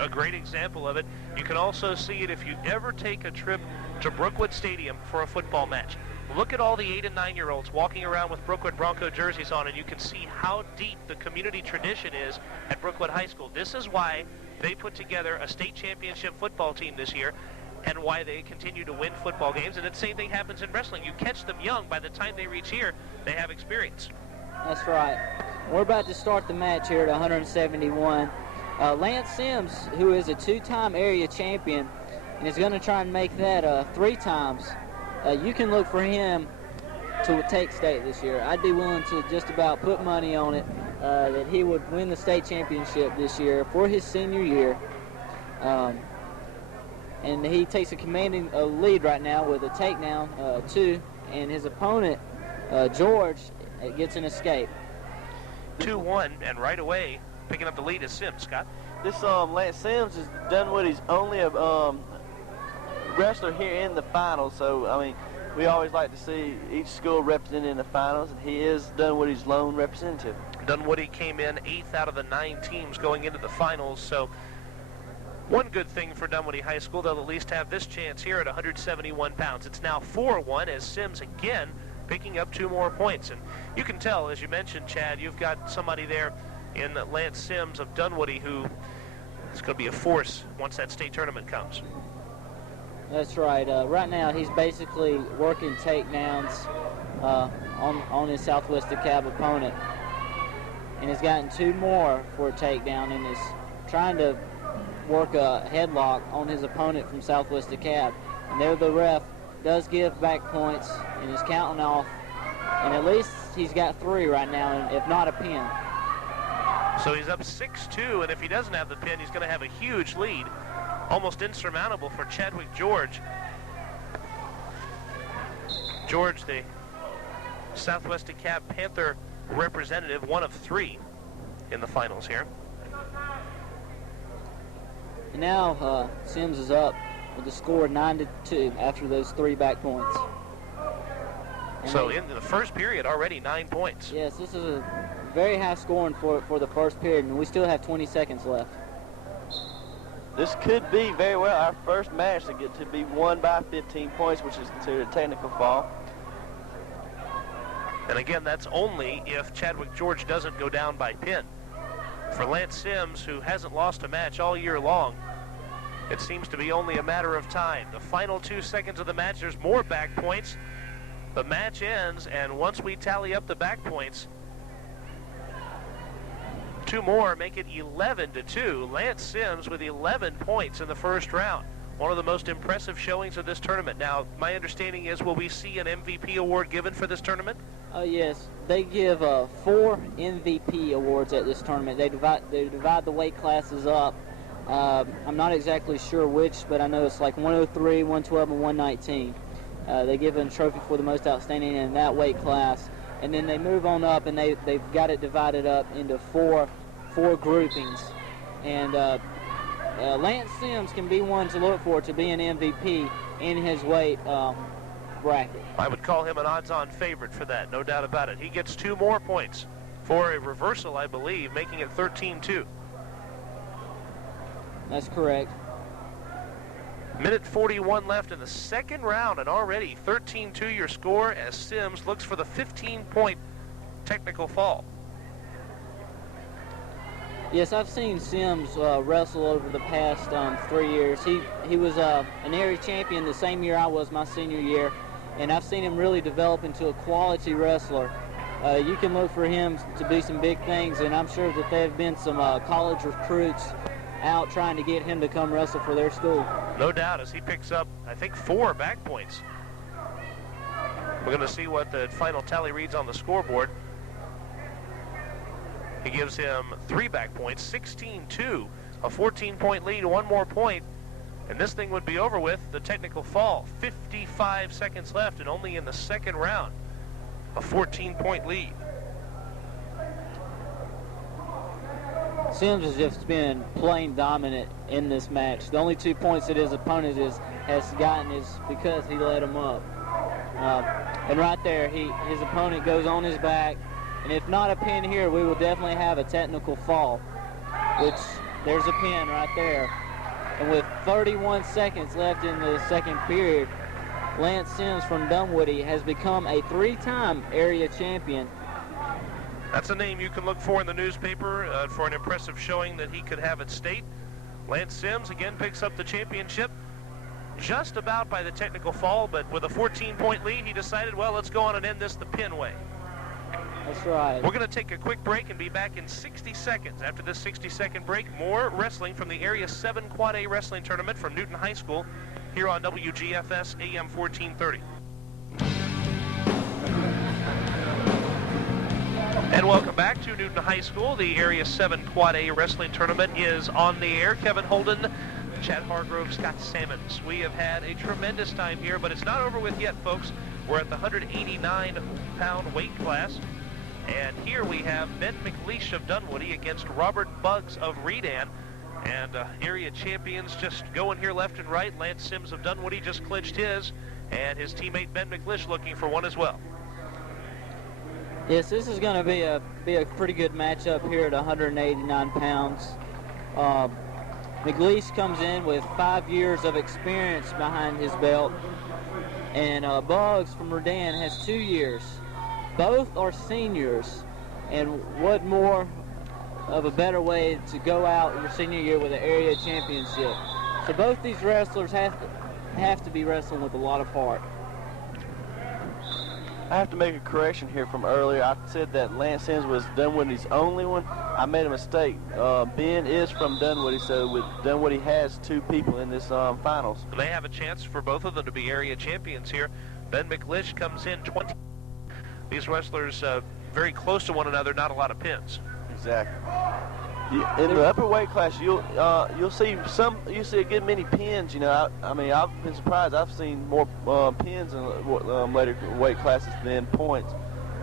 a great example of it. You can also see it if you ever take a trip to Brookwood Stadium for a football match. Look at all the 8- and 9-year-olds walking around with Brookwood Bronco jerseys on, and you can see how deep the community tradition is at Brookwood High School. This is why they put together a state championship football team this year, and why they continue to win football games. And the same thing happens in wrestling. You catch them young. By the time they reach here, they have experience. That's right. We're about to start the match here at 171. Lance Sims, who is a 2-time area champion, and is going to try and make that 3 times. You can look for him to take state this year. I'd be willing to just about put money on it that he would win the state championship this year for his senior year. And he takes a commanding lead right now with a takedown, 2, and his opponent, George, gets an escape. 2-1, and right away, picking up the lead is Sims. Scott? This Lance Sims is Dunwoody's only wrestler here in the finals, so, I mean, we always like to see each school represented in the finals, and he is Dunwoody's lone representative. Dunwoody came in 8th out of the 9 teams going into the finals, so one good thing for Dunwoody High School, they'll at least have this chance here at 171 pounds. It's now 4-1 as Sims again picking up 2 more points. And you can tell, as you mentioned, Chad, you've got somebody there in Lance Sims of Dunwoody who is going to be a force once that state tournament comes. That's right. Right now he's basically working takedowns on his Southwest DeKalb opponent. And he's gotten 2 more for a takedown and is trying to work a headlock on his opponent from Southwest DeKalb. And there the ref does give back points and is counting off. And at least he's got 3 right now, if not a pin. So he's up 6-2, and if he doesn't have the pin, he's going to have a huge lead. Almost insurmountable for Chadwick George. George, the Southwest DeKalb Panther representative, 1 of 3 in the finals here. And now Sims is up with the score 9-2 after those 3 back points. So in the first period, already 9 points. Yes, this is a very high scoring for the first period, and we still have 20 seconds left. This could be very well our first match to get to be won by 15 points, which is considered a technical fall. And again, that's only if Chadwick George doesn't go down by pin. For Lance Sims, who hasn't lost a match all year long, it seems to be only a matter of time. The final 2 seconds of the match, there's more back points. The match ends, and once we tally up the back points, 2 more make it 11-2. Lance Sims with 11 points in the first round. One of the most impressive showings of this tournament. Now, my understanding is, will we see an MVP award given for this tournament? Yes, they give 4 MVP awards at this tournament. They divide the weight classes up. I'm not exactly sure which, but I know it's like 103, 112, and 119. They give a trophy for the most outstanding in that weight class, and then they move on up, and they've got it divided up into four groupings. And Lance Sims can be one to look for to be an MVP in his weight bracket. I would call him an odds-on favorite for that, no doubt about it. He gets 2 more points for a reversal, I believe, making it 13-2. That's correct. Minute 41 left in the second round, and already 13-2 your score as Sims looks for the 15-point technical fall. Yes, I've seen Sims wrestle over the past 3 years. He was an area champion the same year I was my senior year, and I've seen him really develop into a quality wrestler. You can look for him to do some big things, and I'm sure that there have been some college recruits out trying to get him to come wrestle for their school. No doubt, as he picks up, I think, 4 back points. We're going to see what the final tally reads on the scoreboard. He gives him 3 back points, 16-2, a 14-point lead, 1 more point, and this thing would be over with. The technical fall, 55 seconds left, and only in the second round, a 14-point lead. Sims has just been plain dominant in this match. The only 2 points that his opponent has gotten is because he let him up. And right there, his opponent goes on his back. And if not a pin here, we will definitely have a technical fall, which there's a pin right there. And with 31 seconds left in the second period, Lance Sims from Dunwoody has become a 3-time area champion. That's a name you can look for in the newspaper for an impressive showing that he could have at state. Lance Sims again picks up the championship just about by the technical fall, but with a 14-point lead, he decided, well, let's go on and end this the pin way. That's right. We're going to take a quick break and be back in 60 seconds. After this 60-second break, more wrestling from the Area 7 Quad A Wrestling Tournament from Newton High School here on WGFS AM 1430. And welcome back to Newton High School. The Area 7 Quad A Wrestling Tournament is on the air. Kevin Holden, Chad Hargrove, Scott Sammons. We have had a tremendous time here, but it's not over with yet, folks. We're at the 189-pound weight class. And here we have Ben McLeish of Dunwoody against Robert Buggs of Redan. And area champions just going here left and right. Lance Sims of Dunwoody just clinched his, and his teammate Ben McLeish looking for one as well. Yes, this is going to be a pretty good matchup here at 189 pounds. McLeish comes in with 5 years of experience behind his belt, and Buggs from Redan has 2 years. Both are seniors, and what more of a better way to go out your senior year with an area championship. So both these wrestlers have to be wrestling with a lot of heart. I have to make a correction here from earlier. I said that Lance Sims was Dunwoody's only one. I made a mistake. Ben is from Dunwoody, so Dunwoody has 2 people in this finals. They have a chance for both of them to be area champions here. Ben McLeish comes in 20. These wrestlers very close to one another, not a lot of pins. Exactly. In the upper weight class, you'll see a good many pins. You know, I mean, I've been surprised. I've seen more pins in later weight classes than points,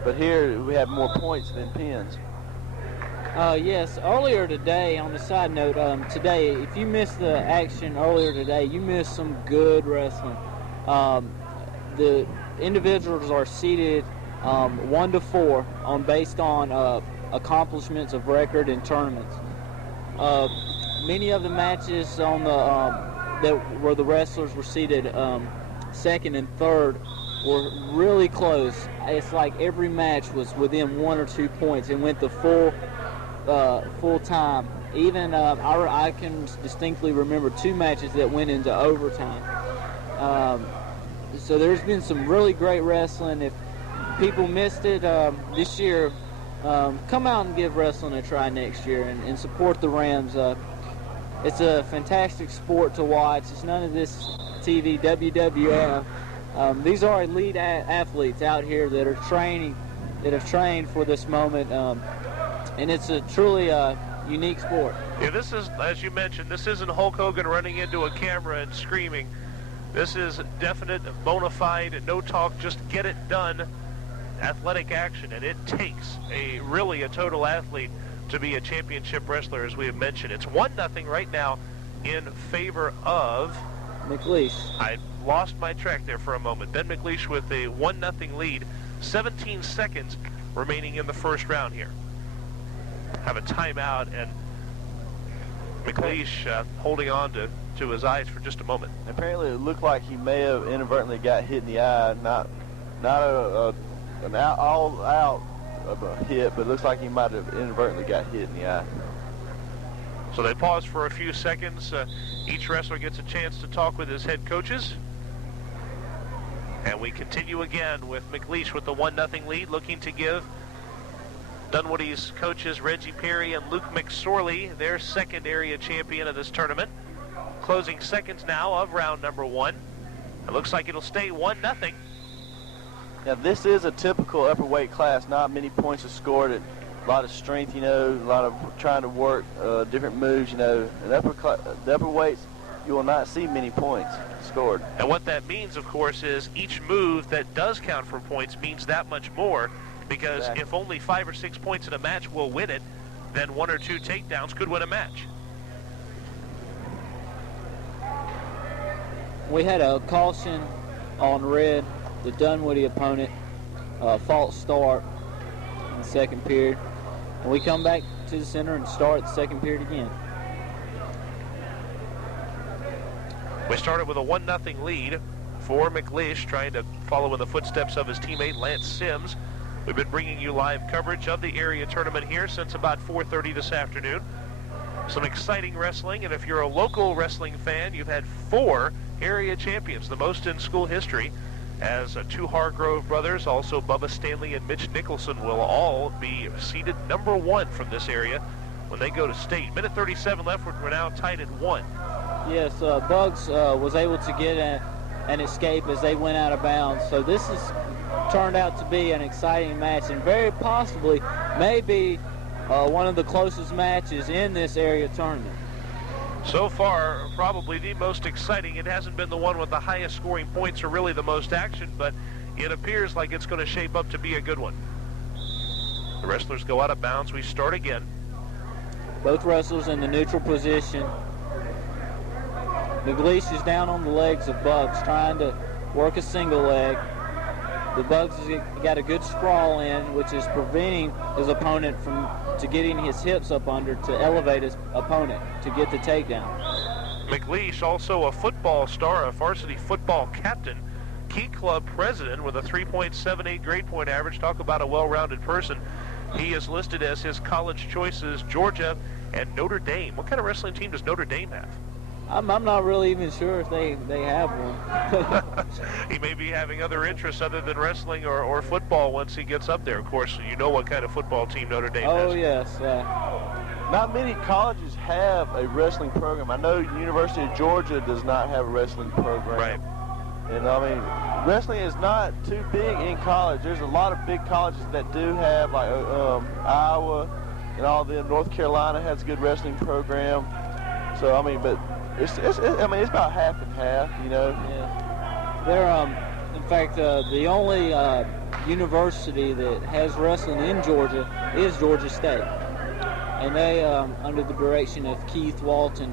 but here we have more points than pins. Yes, earlier today, on the side note, today, if you missed the action earlier today, you missed some good wrestling. The individuals are seated 1 to 4 based on accomplishments of record in tournaments. Many of the matches on the where the wrestlers were seated second and third were really close. It's like every match was within 1 or 2 points and went the full time. Even I can distinctly remember 2 matches that went into overtime. So there's been some really great wrestling. If people missed it this year, come out and give wrestling a try next year and support the Rams. It's a fantastic sport to watch. It's none of this TV WWF. These are elite athletes out here that have trained for this moment, and it's a truly unique sport. Yeah, this is, as you mentioned, this isn't Hulk Hogan running into a camera and screaming. This is definite, bona fide, no talk, just get it done athletic action, and it takes really a total athlete to be a championship wrestler, as we have mentioned. It's 1-0 right now in favor of McLeish. I lost my track there for a moment. Ben McLeish with a 1-0 lead. 17 seconds remaining in the first round here. Have a timeout, and McLeish holding on to his eyes for just a moment. Apparently, it looked like he may have inadvertently got hit in the eye, not an all-out hit, but it looks like he might have inadvertently got hit in the eye. So they pause for a few seconds. Each wrestler gets a chance to talk with his head coaches. And we continue again with McLeish with the 1-0 lead, looking to give Dunwoody's coaches Reggie Perry and Luke McSorley their second area champion of this tournament. Closing seconds now of round number 1. It looks like it'll stay 1-0. Now, this is a typical upper weight class. Not many points are scored. A lot of strength, you know, a lot of trying to work different moves, you know. In the upper weights, you will not see many points scored. And what that means, of course, is each move that does count for points means that much more, because exactly. If only 5 or 6 points in a match will win it, then 1 or 2 takedowns could win a match. We had a caution on red, the Dunwoody opponent, false start in the second period. And we come back to the center and start the second period again. We started with a 1-0 lead for McLeish, trying to follow in the footsteps of his teammate Lance Sims. We've been bringing you live coverage of the area tournament here since about 4:30 this afternoon. Some exciting wrestling, and if you're a local wrestling fan, you've had 4 area champions, the most in school history, as 2 Hargrove brothers, also Bubba Stanley and Mitch Nicholson, will all be seeded number 1 from this area when they go to state. Minute 37 left, we're now tied at 1. Yes, Bugs was able to get an escape as they went out of bounds. So this has turned out to be an exciting match, and very possibly maybe one of the closest matches in this area tournament. So far, probably the most exciting. It hasn't been the one with the highest scoring points or really the most action, but it appears like it's going to shape up to be a good one. The wrestlers go out of bounds. We start again. Both wrestlers in the neutral position. McLeish is down on the legs of Bugs, trying to work a single leg. The Bugs has got a good sprawl in, which is preventing his opponent from getting his hips up under to elevate his opponent to get the takedown. McLeish, also a football star, a varsity football captain, Key Club president with a 3.78 grade point average. Talk about a well-rounded person. He is listed as his college choices, Georgia and Notre Dame. What kind of wrestling team does Notre Dame have? I'm not really even sure if they have one. He may be having other interests other than wrestling or football once he gets up there. Of course, you know what kind of football team Notre Dame has. Oh, yes. Not many colleges have a wrestling program. I know University of Georgia does not have a wrestling program. Right. And I mean, wrestling is not too big in college. There's a lot of big colleges that do have, like Iowa and all them. North Carolina has a good wrestling program. So I mean, but it's about half and half, you know. Yeah. They're in fact the only university that has wrestling in Georgia is Georgia State, and they under the direction of Keith Walton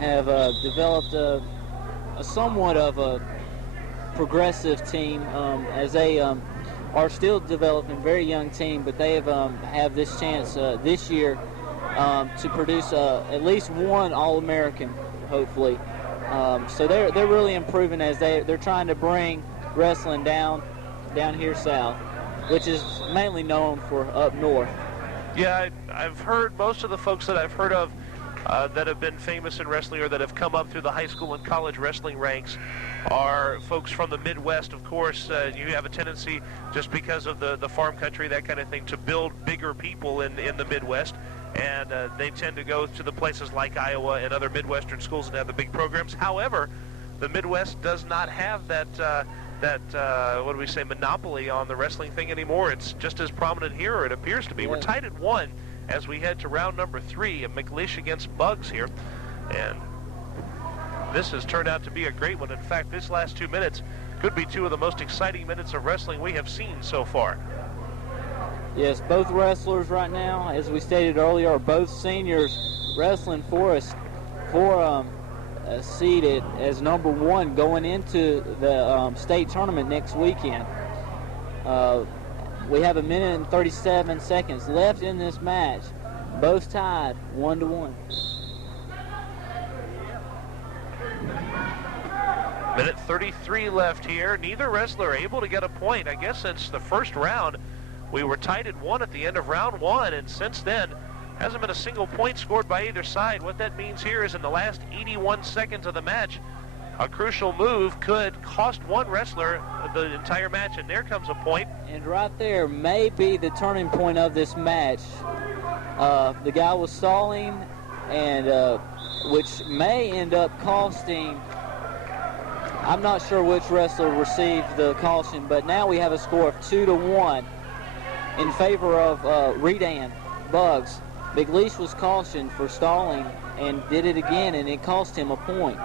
have developed a somewhat of a progressive team, as they are still developing, very young team, but they have this chance this year to produce at least one All-American, hopefully. So they're really improving as they're trying to bring wrestling down here south, which is mainly known for up north. Yeah, I've heard most of the folks that I've heard of that have been famous in wrestling or that have come up through the high school and college wrestling ranks are folks from the Midwest. Of course, you have a tendency, just because of the farm country, that kind of thing, to build bigger people in the Midwest. And they tend to go to the places like Iowa and other Midwestern schools that have the big programs. However, the Midwest does not have that what do we say, monopoly on the wrestling thing anymore. It's just as prominent here, or it appears to be. Yeah. We're tied at 1 as we head to round number 3 of McLeish against Bugs here. And this has turned out to be a great one. In fact, this last 2 minutes could be 2 of the most exciting minutes of wrestling we have seen so far. Yes, both wrestlers right now, as we stated earlier, are both seniors wrestling for us for seeded as number 1 going into the state tournament next weekend. We have 1 minute and 37 seconds left in this match. Both tied 1-1. Minute 33 left here. Neither wrestler able to get a point. I guess since the first round, we were tied at 1 at the end of round 1, and since then, hasn't been a single point scored by either side. What that means here is in the last 81 seconds of the match, a crucial move could cost one wrestler the entire match, and there comes a point. And right there may be the turning point of this match. The guy was stalling, and which may end up costing, I'm not sure which wrestler received the caution, but now we have a score of 2-1 in favor of Redan Bugs. McLeish was cautioned for stalling and did it again, and it cost him a point.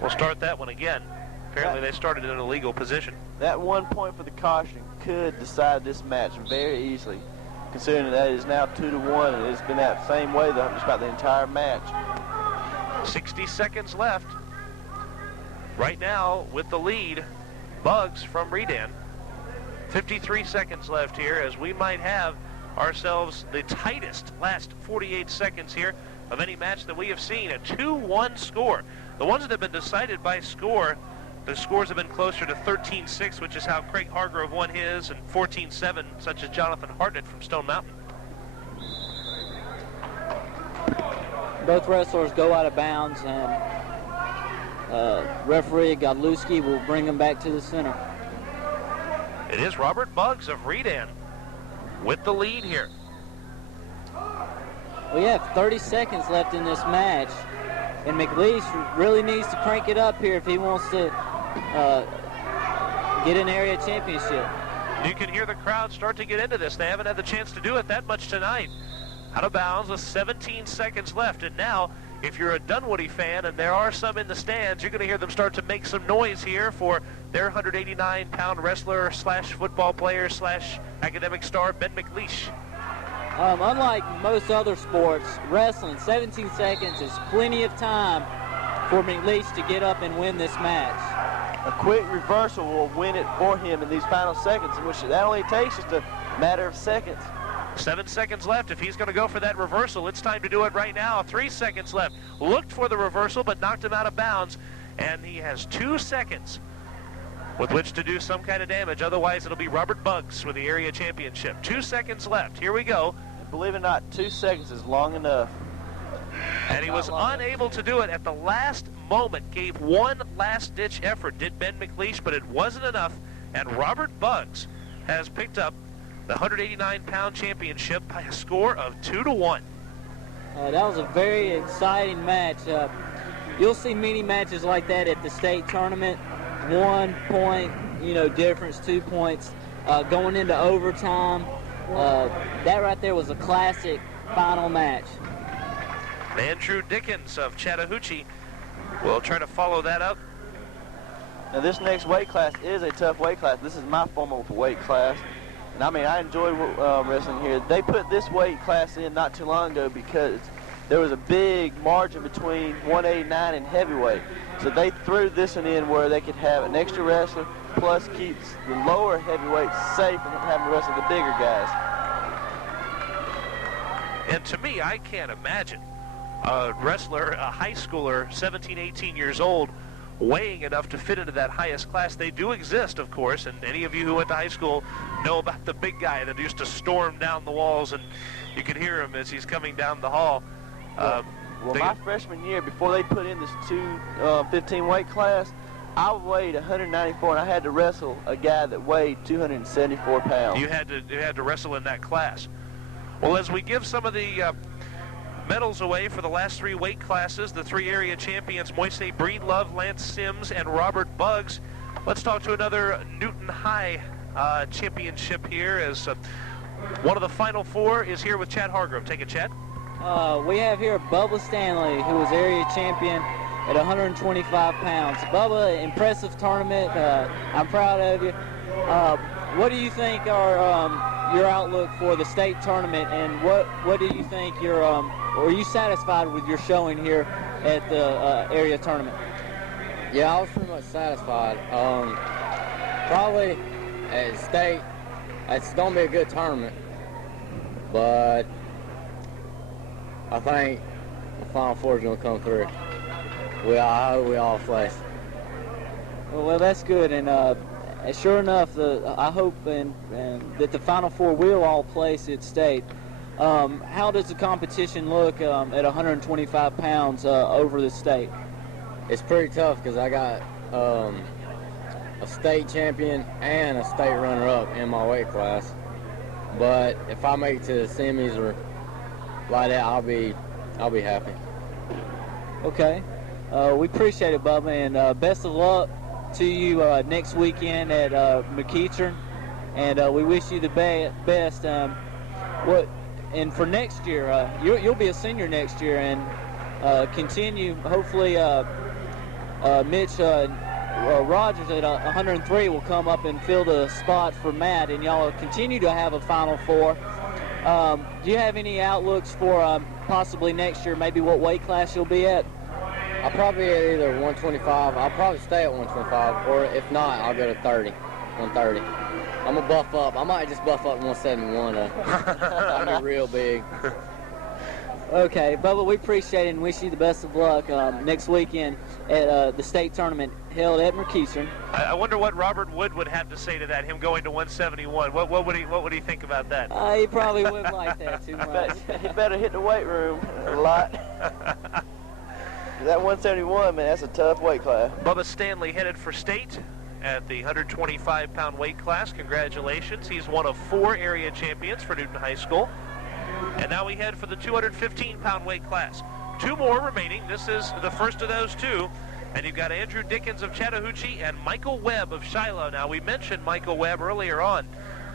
We'll start that one again. Apparently they started in an illegal position. That 1 point for the caution could decide this match very easily. considering that it is now 2-1, and it's been that same way just about the entire match. 60 seconds left. Right now, with the lead, Bugs from Redan. 53 seconds left here, as we might have ourselves the tightest last 48 seconds here of any match that we have seen. A 2-1 score. The ones that have been decided by score, the scores have been closer to 13-6, which is how Craig Hargrove won his, and 14-7, such as Jonathan Hartnett from Stone Mountain. Both wrestlers go out of bounds, and referee Godlewski will bring them back to the center. It is Robert Bugs of Redan with the lead here. We have 30 seconds left in this match, and McLeish really needs to crank it up here if he wants to get an area championship. You can hear the crowd start to get into this. They haven't had the chance to do it that much tonight. Out of bounds with 17 seconds left, and now if you're a Dunwoody fan, and there are some in the stands, you're going to hear them start to make some noise here for their 189-pound wrestler slash football player slash academic star, Ben McLeish. Unlike most other sports, wrestling, 17 seconds is plenty of time for McLeish to get up and win this match. A quick reversal will win it for him in these final seconds, in which that only takes just a matter of seconds. 7 seconds left. If he's going to go for that reversal, it's time to do it right now. 3 seconds left. Looked for the reversal, but knocked him out of bounds. And he has 2 seconds with which to do some kind of damage. Otherwise, it'll be Robert Bugs for the area championship. 2 seconds left. Here we go. And believe it or not, 2 seconds is long enough. And he was unable to do it at the last moment. Gave one last-ditch effort, did Ben McLeish, but it wasn't enough. And Robert Bugs has picked up the 189-pound championship by a score of 2-1. That was a very exciting match. You'll see many matches like that at the state tournament. 1 point, difference, 2 points, going into overtime. That right there was a classic final match. Andrew Dickens of Chattahoochee will try to follow that up. Now this next weight class is a tough weight class. This is my former weight class. And I mean, I enjoy wrestling here. They put this weight class in not too long ago because there was a big margin between 189 and heavyweight. So they threw this one in where they could have an extra wrestler, plus keeps the lower heavyweights safe from having to wrestle the bigger guys. And to me, I can't imagine a wrestler, a high schooler, 17, 18 years old, weighing enough to fit into that highest class. They do exist, of course, and any of you who went to high school know about the big guy that used to storm down the walls, and you could hear him as he's coming down the hall. Well, my freshman year, before they put in this 215 weight class, I weighed 194, and I had to wrestle a guy that weighed 274 pounds. You had to wrestle in that class. Well, as we give some of the medals away for the last 3 weight classes, the 3 area champions, Moise Breedlove, Lance Sims, and Robert Bugs. Let's talk to another Newton High championship here, as one of the final 4 is here with Chad Hargrove. Take it, Chad. We have here Bubba Stanley, who was area champion at 125 pounds. Bubba, impressive tournament. I'm proud of you. What do you think are your outlook for the state tournament, and what do you think are you satisfied with your showing here at the area tournament? Yeah, I was pretty much satisfied. Probably at state, it's going to be a good tournament, but I think the Final Four is going to come through. I hope we all place. Well, that's good, and sure enough, I hope and that the Final Four will all place at state. How does the competition look at 125 pounds over the state? It's pretty tough because I got a state champion and a state runner-up in my weight class. But if I make it to the semis or like that, I'll be happy. Okay. We appreciate it, Bubba, and best of luck to you next weekend at McEachern, and we wish you the best. And for next year, you'll be a senior next year, and continue. Hopefully, Mitch Rogers at 103 will come up and fill the spot for Matt, and y'all will continue to have a Final Four. Do you have any outlooks for possibly next year, maybe what weight class you'll be at? I'll probably at either 125. I'll probably stay at 125, or if not, I'll go to 130. I'm going to buff up. I might just buff up to 171. I'll be real big. Okay, Bubba, we appreciate it and wish you the best of luck next weekend at the state tournament held at McEachern. I wonder what Robert Wood would have to say to that, him going to 171. What would he think about that? He probably wouldn't like that too much. He better hit the weight room a lot. That 171, man, that's a tough weight class. Bubba Stanley headed for state at the 125-pound weight class. Congratulations. He's one of 4 area champions for Newton High School. And now we head for the 215-pound weight class. 2 more remaining. This is the first of those 2. And you've got Andrew Dickens of Chattahoochee and Michael Webb of Shiloh. Now, we mentioned Michael Webb earlier on.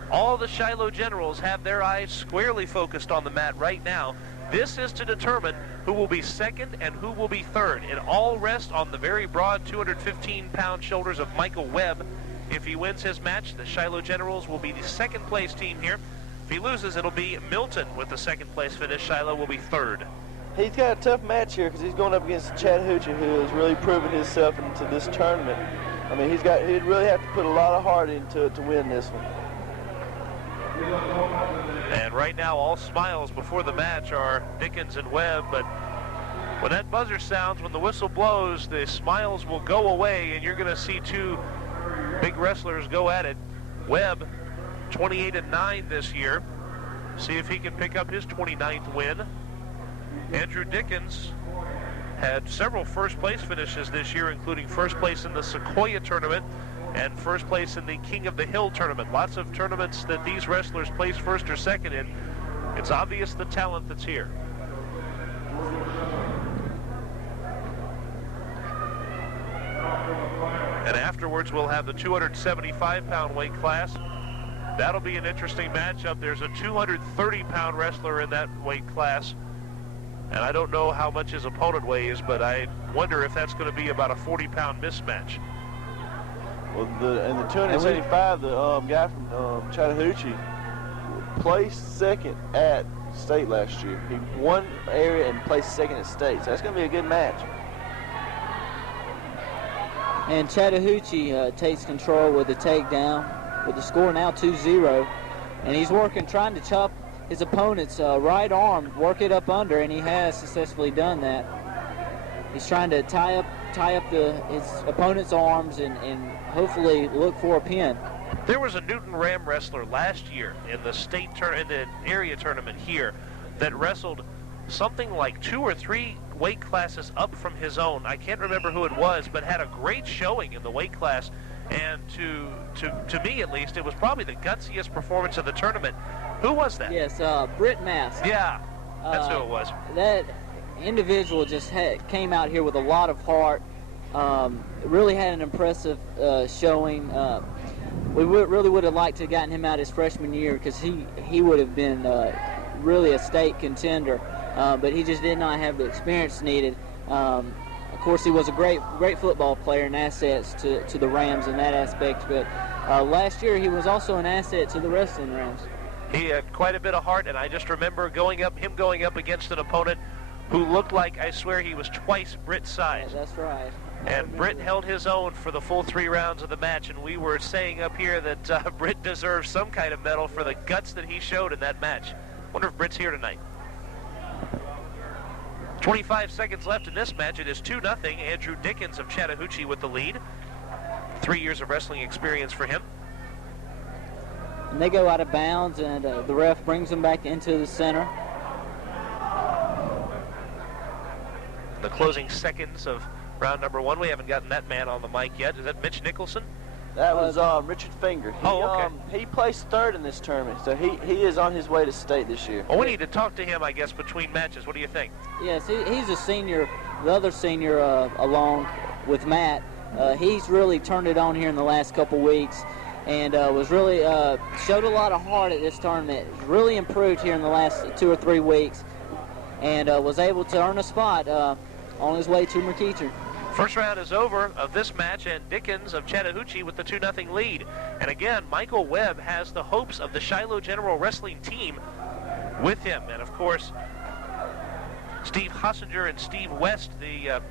All the Shiloh Generals have their eyes squarely focused on the mat right now. This is to determine who will be second and who will be third. It all rests on the very broad 215-pound shoulders of Michael Webb. If he wins his match, the Shiloh Generals will be the second-place team here. If he loses, it'll be Milton with the second-place finish. Shiloh will be third. He's got a tough match here because he's going up against Chattahoochee, who has really proven himself into this tournament. I mean, he'd really have to put a lot of heart into it to win this one. And right now, all smiles before the match are Dickens and Webb, but when that buzzer sounds, when the whistle blows, the smiles will go away, and you're going to see 2 big wrestlers go at it. Webb, 28-9 this year. See if he can pick up his 29th win. Andrew Dickens had several first-place finishes this year, including first place in the Sequoia tournament and first place in the King of the Hill tournament. Lots of tournaments that these wrestlers place first or second in. It's obvious the talent that's here. And afterwards, we'll have the 275-pound weight class. That'll be an interesting matchup. There's a 230-pound wrestler in that weight class. And I don't know how much his opponent weighs, but I wonder if that's going to be about a 40-pound mismatch. Well, in the 275, the guy from Chattahoochee placed second at state last year. He won area and placed second at state, so that's going to be a good match. And Chattahoochee takes control with the takedown, with the score now 2-0. And he's trying to chop his opponent's right arm, work it up under, and he has successfully done that. He's trying to tie up his opponent's arms and hopefully look for a pin. There was a Newton Ram wrestler last year in the area tournament here that wrestled something like 2 or 3 weight classes up from his own. I can't remember who it was, but had a great showing in the weight class. And to me, at least, it was probably the gutsiest performance of the tournament. Who was that? Yes, Britt Mask. Yeah, that's who it was. That individual just came out here with a lot of heart. Really had an impressive showing. We really would have liked to have gotten him out his freshman year because he would have been really a state contender, but he just did not have the experience needed. Of course, he was a great football player and assets to the Rams in that aspect, but last year he was also an asset to the wrestling Rams. He had quite a bit of heart, and I just remember him going up against an opponent who looked like, I swear, he was twice Britt's size. Yeah, that's right. And Britt held his own for the full 3 rounds of the match, and we were saying up here that Britt deserves some kind of medal for the guts that he showed in that match. Wonder if Britt's here tonight. 25 seconds left in this match. It is 2-0. Andrew Dickens of Chattahoochee with the lead. 3 years of wrestling experience for him. And they go out of bounds, and the ref brings them back into the center. The closing seconds of round number 1. We haven't gotten that man on the mic yet. Is that Mitch Nicholson? That was Richard Finger. He placed 3rd in this tournament, so he is on his way to state this year. Well, we need to talk to him, I guess, between matches. What do you think? Yes, he's a senior, the other senior along with Matt. He's really turned it on here in the last couple weeks and was really showed a lot of heart at this tournament. Really improved here in the last 2 or 3 weeks and was able to earn a spot on his way to McEachern. First round is over of this match, and Dickens of Chattahoochee with the 2-0 lead. And again, Michael Webb has the hopes of the Shiloh General Wrestling team with him. And of course, Steve Hossinger and Steve West, the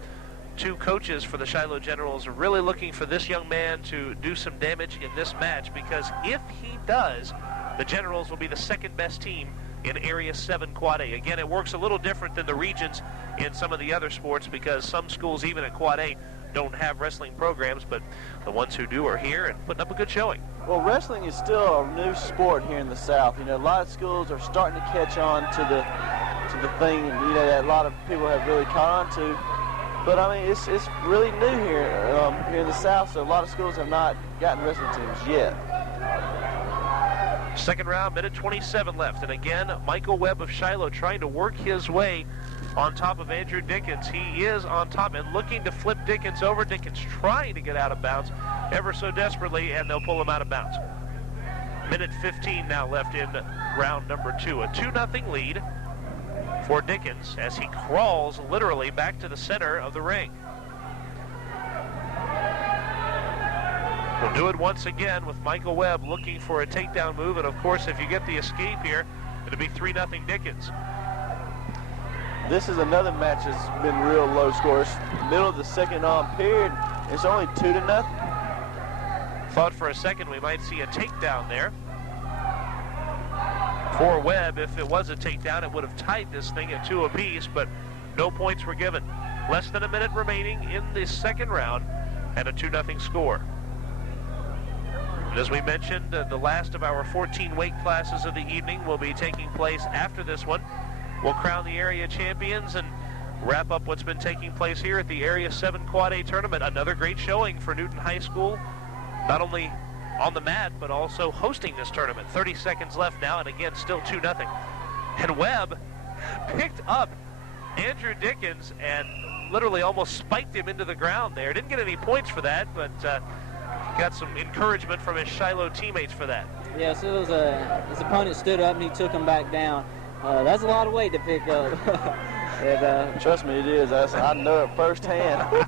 two coaches for the Shiloh Generals, are really looking for this young man to do some damage in this match, because if he does, the Generals will be the second best team in Area 7 Quad A. Again, it works a little different than the regions in some of the other sports, because some schools, even at Quad A, don't have wrestling programs, but the ones who do are here and putting up a good showing. Well, wrestling is still a new sport here in the South. You know, a lot of schools are starting to catch on to the thing, you know, that a lot of people have really caught on to. But I mean, it's really new here here in the South, so a lot of schools have not gotten wrestling teams yet. Second round, minute 27 left, and again, Michael Webb of Shiloh trying to work his way on top of Andrew Dickens. He is on top and looking to flip Dickens over. Dickens trying to get out of bounds ever so desperately, and they'll pull him out of bounds. Minute 15 now left in round number 2. A 2-0 lead for Dickens as he crawls literally back to the center of the ring. We'll do it once again with Michael Webb looking for a takedown move, and of course, if you get the escape here, it'll be 3-0 Dickens. This is another match that's been real low scores. Middle of the second period, it's only 2-0. Thought for a second we might see a takedown there for Webb. If it was a takedown, it would have tied this thing at 2 apiece, but no points were given. Less than a minute remaining in the second round and a 2-0 score. And as we mentioned, the last of our 14 weight classes of the evening will be taking place after this one. We'll crown the area champions and wrap up what's been taking place here at the Area 7 Quad A tournament. Another great showing for Newton High School, not only on the mat, but also hosting this tournament. 30 seconds left now, and again, still 2-0. And Webb picked up Andrew Dickens and literally almost spiked him into the ground there. Didn't get any points for that, but got some encouragement from his Shiloh teammates for that. Yeah, so his opponent stood up and he took him back down. That's a lot of weight to pick up. And, trust me, it is. I know it firsthand.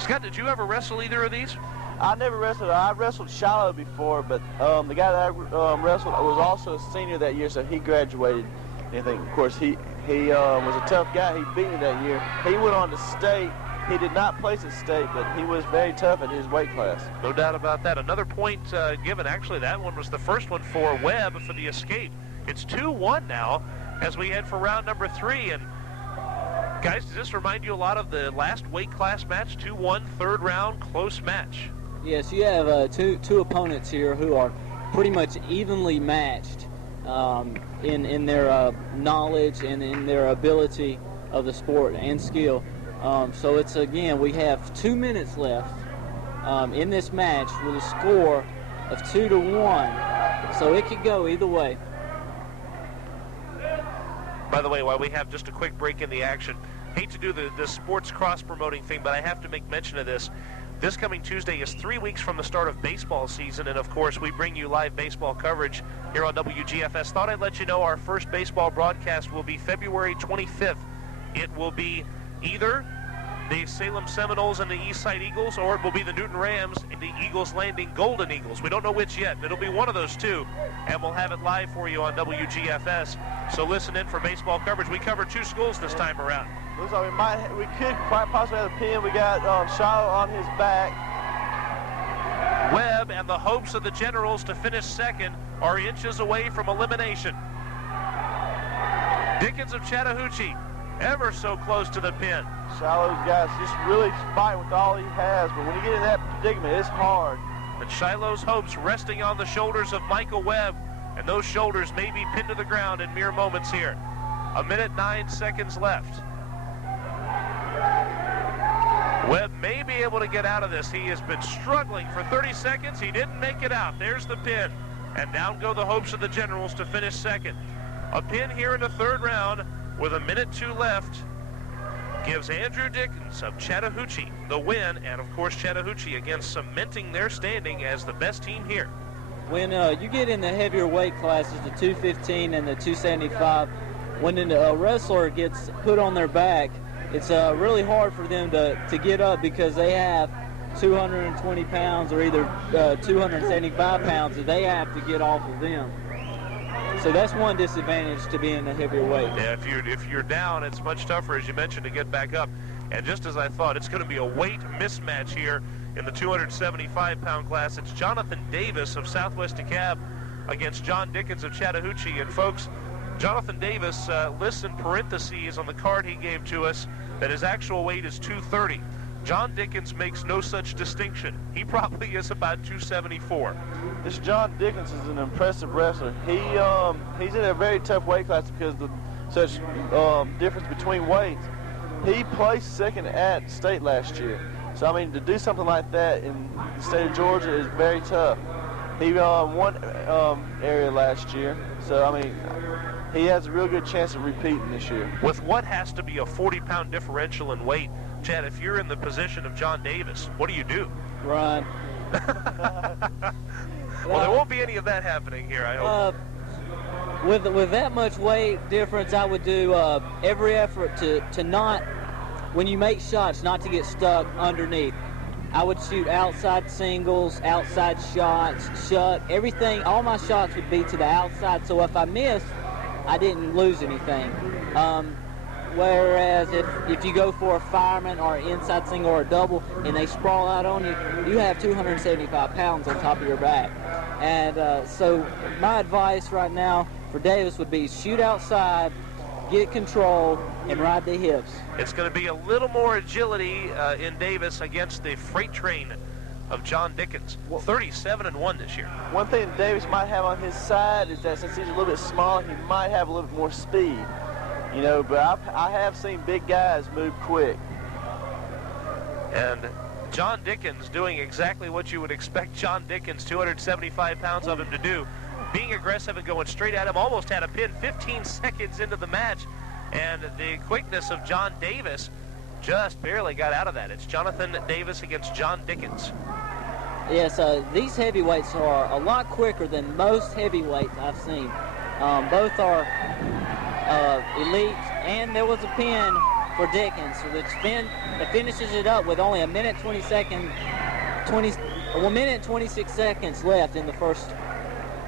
Scott, did you ever wrestle either of these? I never wrestled. I wrestled Shiloh before, but the guy that I wrestled was also a senior that year, so he graduated. And I think, of course, he was a tough guy. He beat me that year. He went on to state. He did not place at state, but he was very tough at his weight class. No doubt about that. Another point given. Actually, that one was the first one for Webb for the escape. It's 2-1 now as we head for round number 3. And guys, does this remind you a lot of the last weight class match? 2-1, third round, close match. Yes, you have two opponents here who are pretty much evenly matched in their knowledge and in their ability of the sport and skill. So it's, again, we have 2 minutes left in this match with a score of 2-1. So it could go either way. By the way, while we have just a quick break in the action, hate to do the sports cross-promoting thing, but I have to make mention of this. This coming Tuesday is 3 weeks from the start of baseball season, and of course we bring you live baseball coverage here on WGFS. Thought I'd let you know our first baseball broadcast will be February 25th. It will be either the Salem Seminoles and the Eastside Eagles, or it will be the Newton Rams and the Eagles Landing Golden Eagles. We don't know which yet. It'll be one of those two, and we'll have it live for you on WGFS. So listen in for baseball coverage. We cover 2 schools this time around. Looks like we could quite possibly have a pin. We got Shiloh on his back. Webb and the hopes of the Generals to finish second are inches away from elimination. Dickens of Chattahoochee ever so close to the pin. Shiloh's guys just really fight with all he has, but when you get in that predicament, it's hard. But Shiloh's hopes resting on the shoulders of Michael Webb, and those shoulders may be pinned to the ground in mere moments here. 1 minute 9 seconds left. Webb may be able to get out of this. He has been struggling for 30 seconds. He didn't make it out. There's the pin. And down go the hopes of the Generals to finish second. A pin here in the third round with 1 minute 2 left gives Andrew Dickens of Chattahoochee the win. And, of course, Chattahoochee again cementing their standing as the best team here. When you get in the heavier weight classes, the 215 and the 275, when a wrestler gets put on their back, it's really hard for them to get up because they have 220 pounds or either 275 pounds that they have to get off of them. So that's one disadvantage to being a heavier weight. Yeah, if you're down, it's much tougher, as you mentioned, to get back up. And just as I thought, it's going to be a weight mismatch here in the 275-pound class. It's Jonathan Davis of Southwest DeKalb against John Dickens of Chattahoochee. And folks, Jonathan Davis lists in parentheses on the card he gave to us that his actual weight is 230. John Dickens makes no such distinction. He probably is about 274. This John Dickens is an impressive wrestler. He's in a very tough weight class because of such difference between weights. He placed second at state last year. So, I mean, to do something like that in the state of Georgia is very tough. He won area last year. So, I mean, he has a real good chance of repeating this year. With what has to be a 40-pound differential in weight, Chad, if you're in the position of John Davis, what do you do? Run. Well, there won't be any of that happening here, I hope. With that much weight difference, I would do every effort to not, when you make shots, not to get stuck underneath. I would shoot outside singles, outside shots, everything. All my shots would be to the outside, so if I missed, I didn't lose anything. Whereas if you go for a fireman or an inside single or a double and they sprawl out on you, you have 275 pounds on top of your back. And so my advice right now for Davis would be shoot outside, get control, and ride the hips. It's going to be a little more agility in Davis against the freight train of John Dickens. 37-1 this year. One thing Davis might have on his side is that since he's a little bit smaller, he might have a little bit more speed. You know, but I have seen big guys move quick. And John Dickens doing exactly what you would expect John Dickens, 275 pounds of him, to do. Being aggressive and going straight at him, almost had a pin 15 seconds into the match. And the quickness of John Davis just barely got out of that. It's Jonathan Davis against John Dickens. Yes, these heavyweights are a lot quicker than most heavyweights I've seen. Both are elite, and there was a pin for Dickens. So the spin that finishes it up with only a minute 26 seconds left in the first.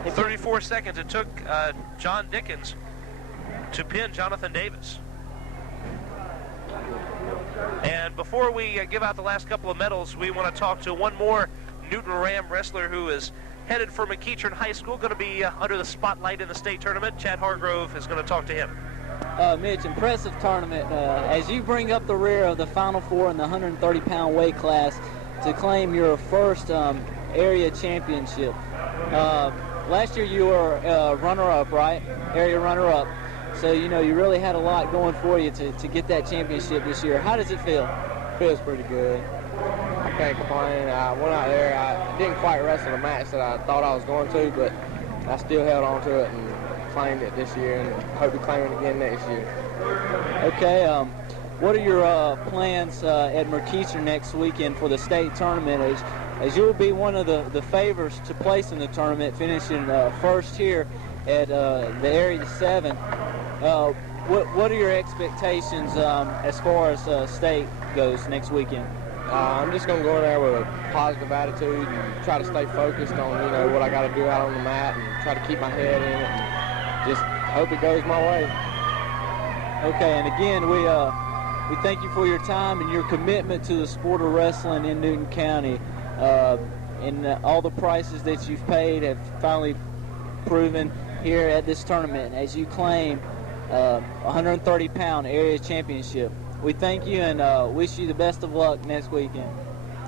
34 seconds it took John Dickens to pin Jonathan Davis. And before we give out the last couple of medals, we want to talk to one more Newton Ram wrestler who is headed for McEachern High School, going to be under the spotlight in the state tournament. Chad Hargrove is going to talk to him. Mitch, impressive tournament. As you bring up the rear of the Final Four in the 130-pound weight class to claim your first area championship. Last year you were runner-up, right? Area runner-up. So, you know, you really had a lot going for you to get that championship this year. How does it feel? Feels pretty good. I can't complain. I went out there. I didn't quite wrestle the match that I thought I was going to, but I still held on to it and claimed it this year and hope to claim it again next year. Okay. What are your plans at McEachern next weekend for the state tournament? As you'll be one of the favorites to place in the tournament, finishing first here at the Area 7. What are your expectations as far as state goes next weekend? I'm just going to go in there with a positive attitude and try to stay focused on, you know, what I got to do out on the mat and try to keep my head in it and just hope it goes my way. Okay, and again, we thank you for your time and your commitment to the sport of wrestling in Newton County. And all the prices that you've paid have finally proven here at this tournament as you claim 130-pound area championship. We thank you and wish you the best of luck next weekend.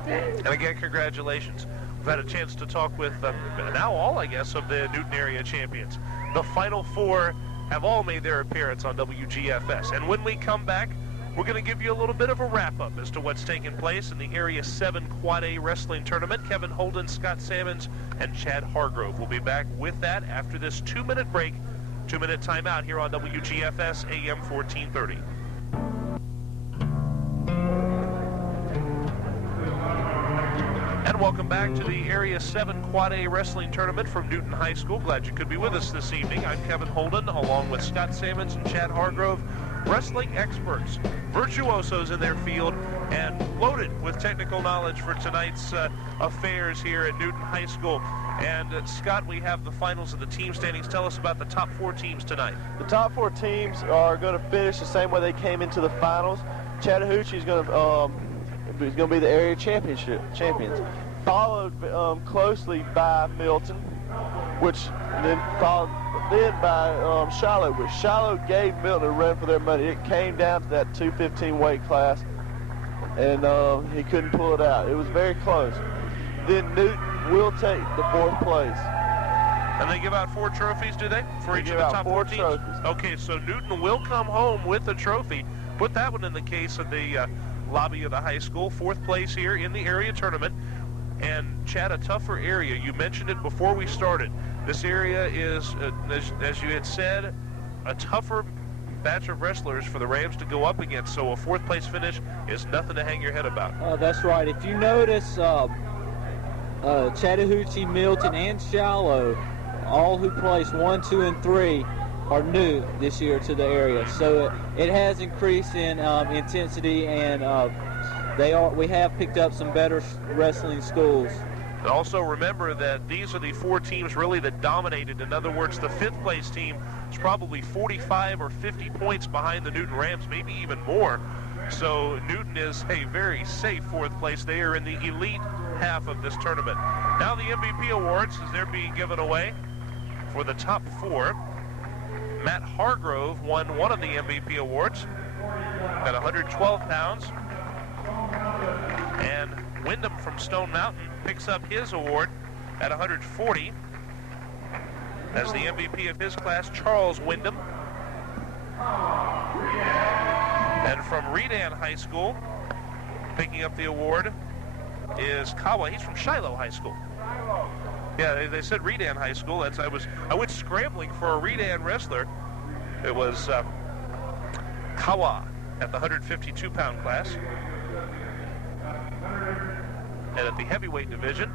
And again, congratulations. We've had a chance to talk with now all, I guess, of the Newton area champions. The Final Four have all made their appearance on WGFS. And when we come back, we're going to give you a little bit of a wrap-up as to what's taking place in the Area 7 Quad A Wrestling Tournament. Kevin Holden, Scott Sammons, and Chad Hargrove will be back with that after this 2-minute break, 2-minute timeout here on WGFS AM 1430. And welcome back to the Area 7 Quad A Wrestling Tournament from Newton High School. Glad you could be with us this evening. I'm Kevin Holden, along with Scott Sammons and Chad Hargrove. wrestling experts, virtuosos in their field, and loaded with technical knowledge for tonight's affairs here at Newton High School. And Scott, we have the finals of the team standings. Tell us about the top 4 teams tonight. The top 4 teams are going to finish the same way they came into the finals. Chattahoochee is going to be the area champions, followed closely by Milton, which then followed by Shiloh, which Shiloh gave Milton a run for their money. It came down to that 215 weight class, and he couldn't pull it out. It was very close. Then Newton will take the 4th place. And they give out 4 trophies, do they? For each of the top 4 teams? Trophies. Okay, so Newton will come home with a trophy. Put that one in the case of the lobby of the high school. 4th place here in the area tournament. And Chad, a tougher area. You mentioned it before we started. This area is, as you had said, a tougher batch of wrestlers for the Rams to go up against. So a 4th place finish is nothing to hang your head about. That's right. If you notice, Chattahoochee, Milton, and Shiloh, all who placed 1, 2, and 3 are new this year to the area. So it has increased in intensity, and we have picked up some better wrestling schools. And also remember that these are the 4 teams really that dominated. In other words, the 5th place team is probably 45 or 50 points behind the Newton Rams, maybe even more. So Newton is a very safe 4th place. They are in the elite half of this tournament. Now the MVP awards, as they're being given away for the top 4. Matt Hargrove won one of the MVP awards at 112 pounds. And Wyndham from Stone Mountain picks up his award at 140. As the MVP of his class, Charles Wyndham. And from Redan High School, picking up the award is Kawa. He's from Shiloh High School. Yeah, they said Redan High School. I went scrambling for a Redan wrestler. It was Kawa at the 152-pound class. And at the heavyweight division,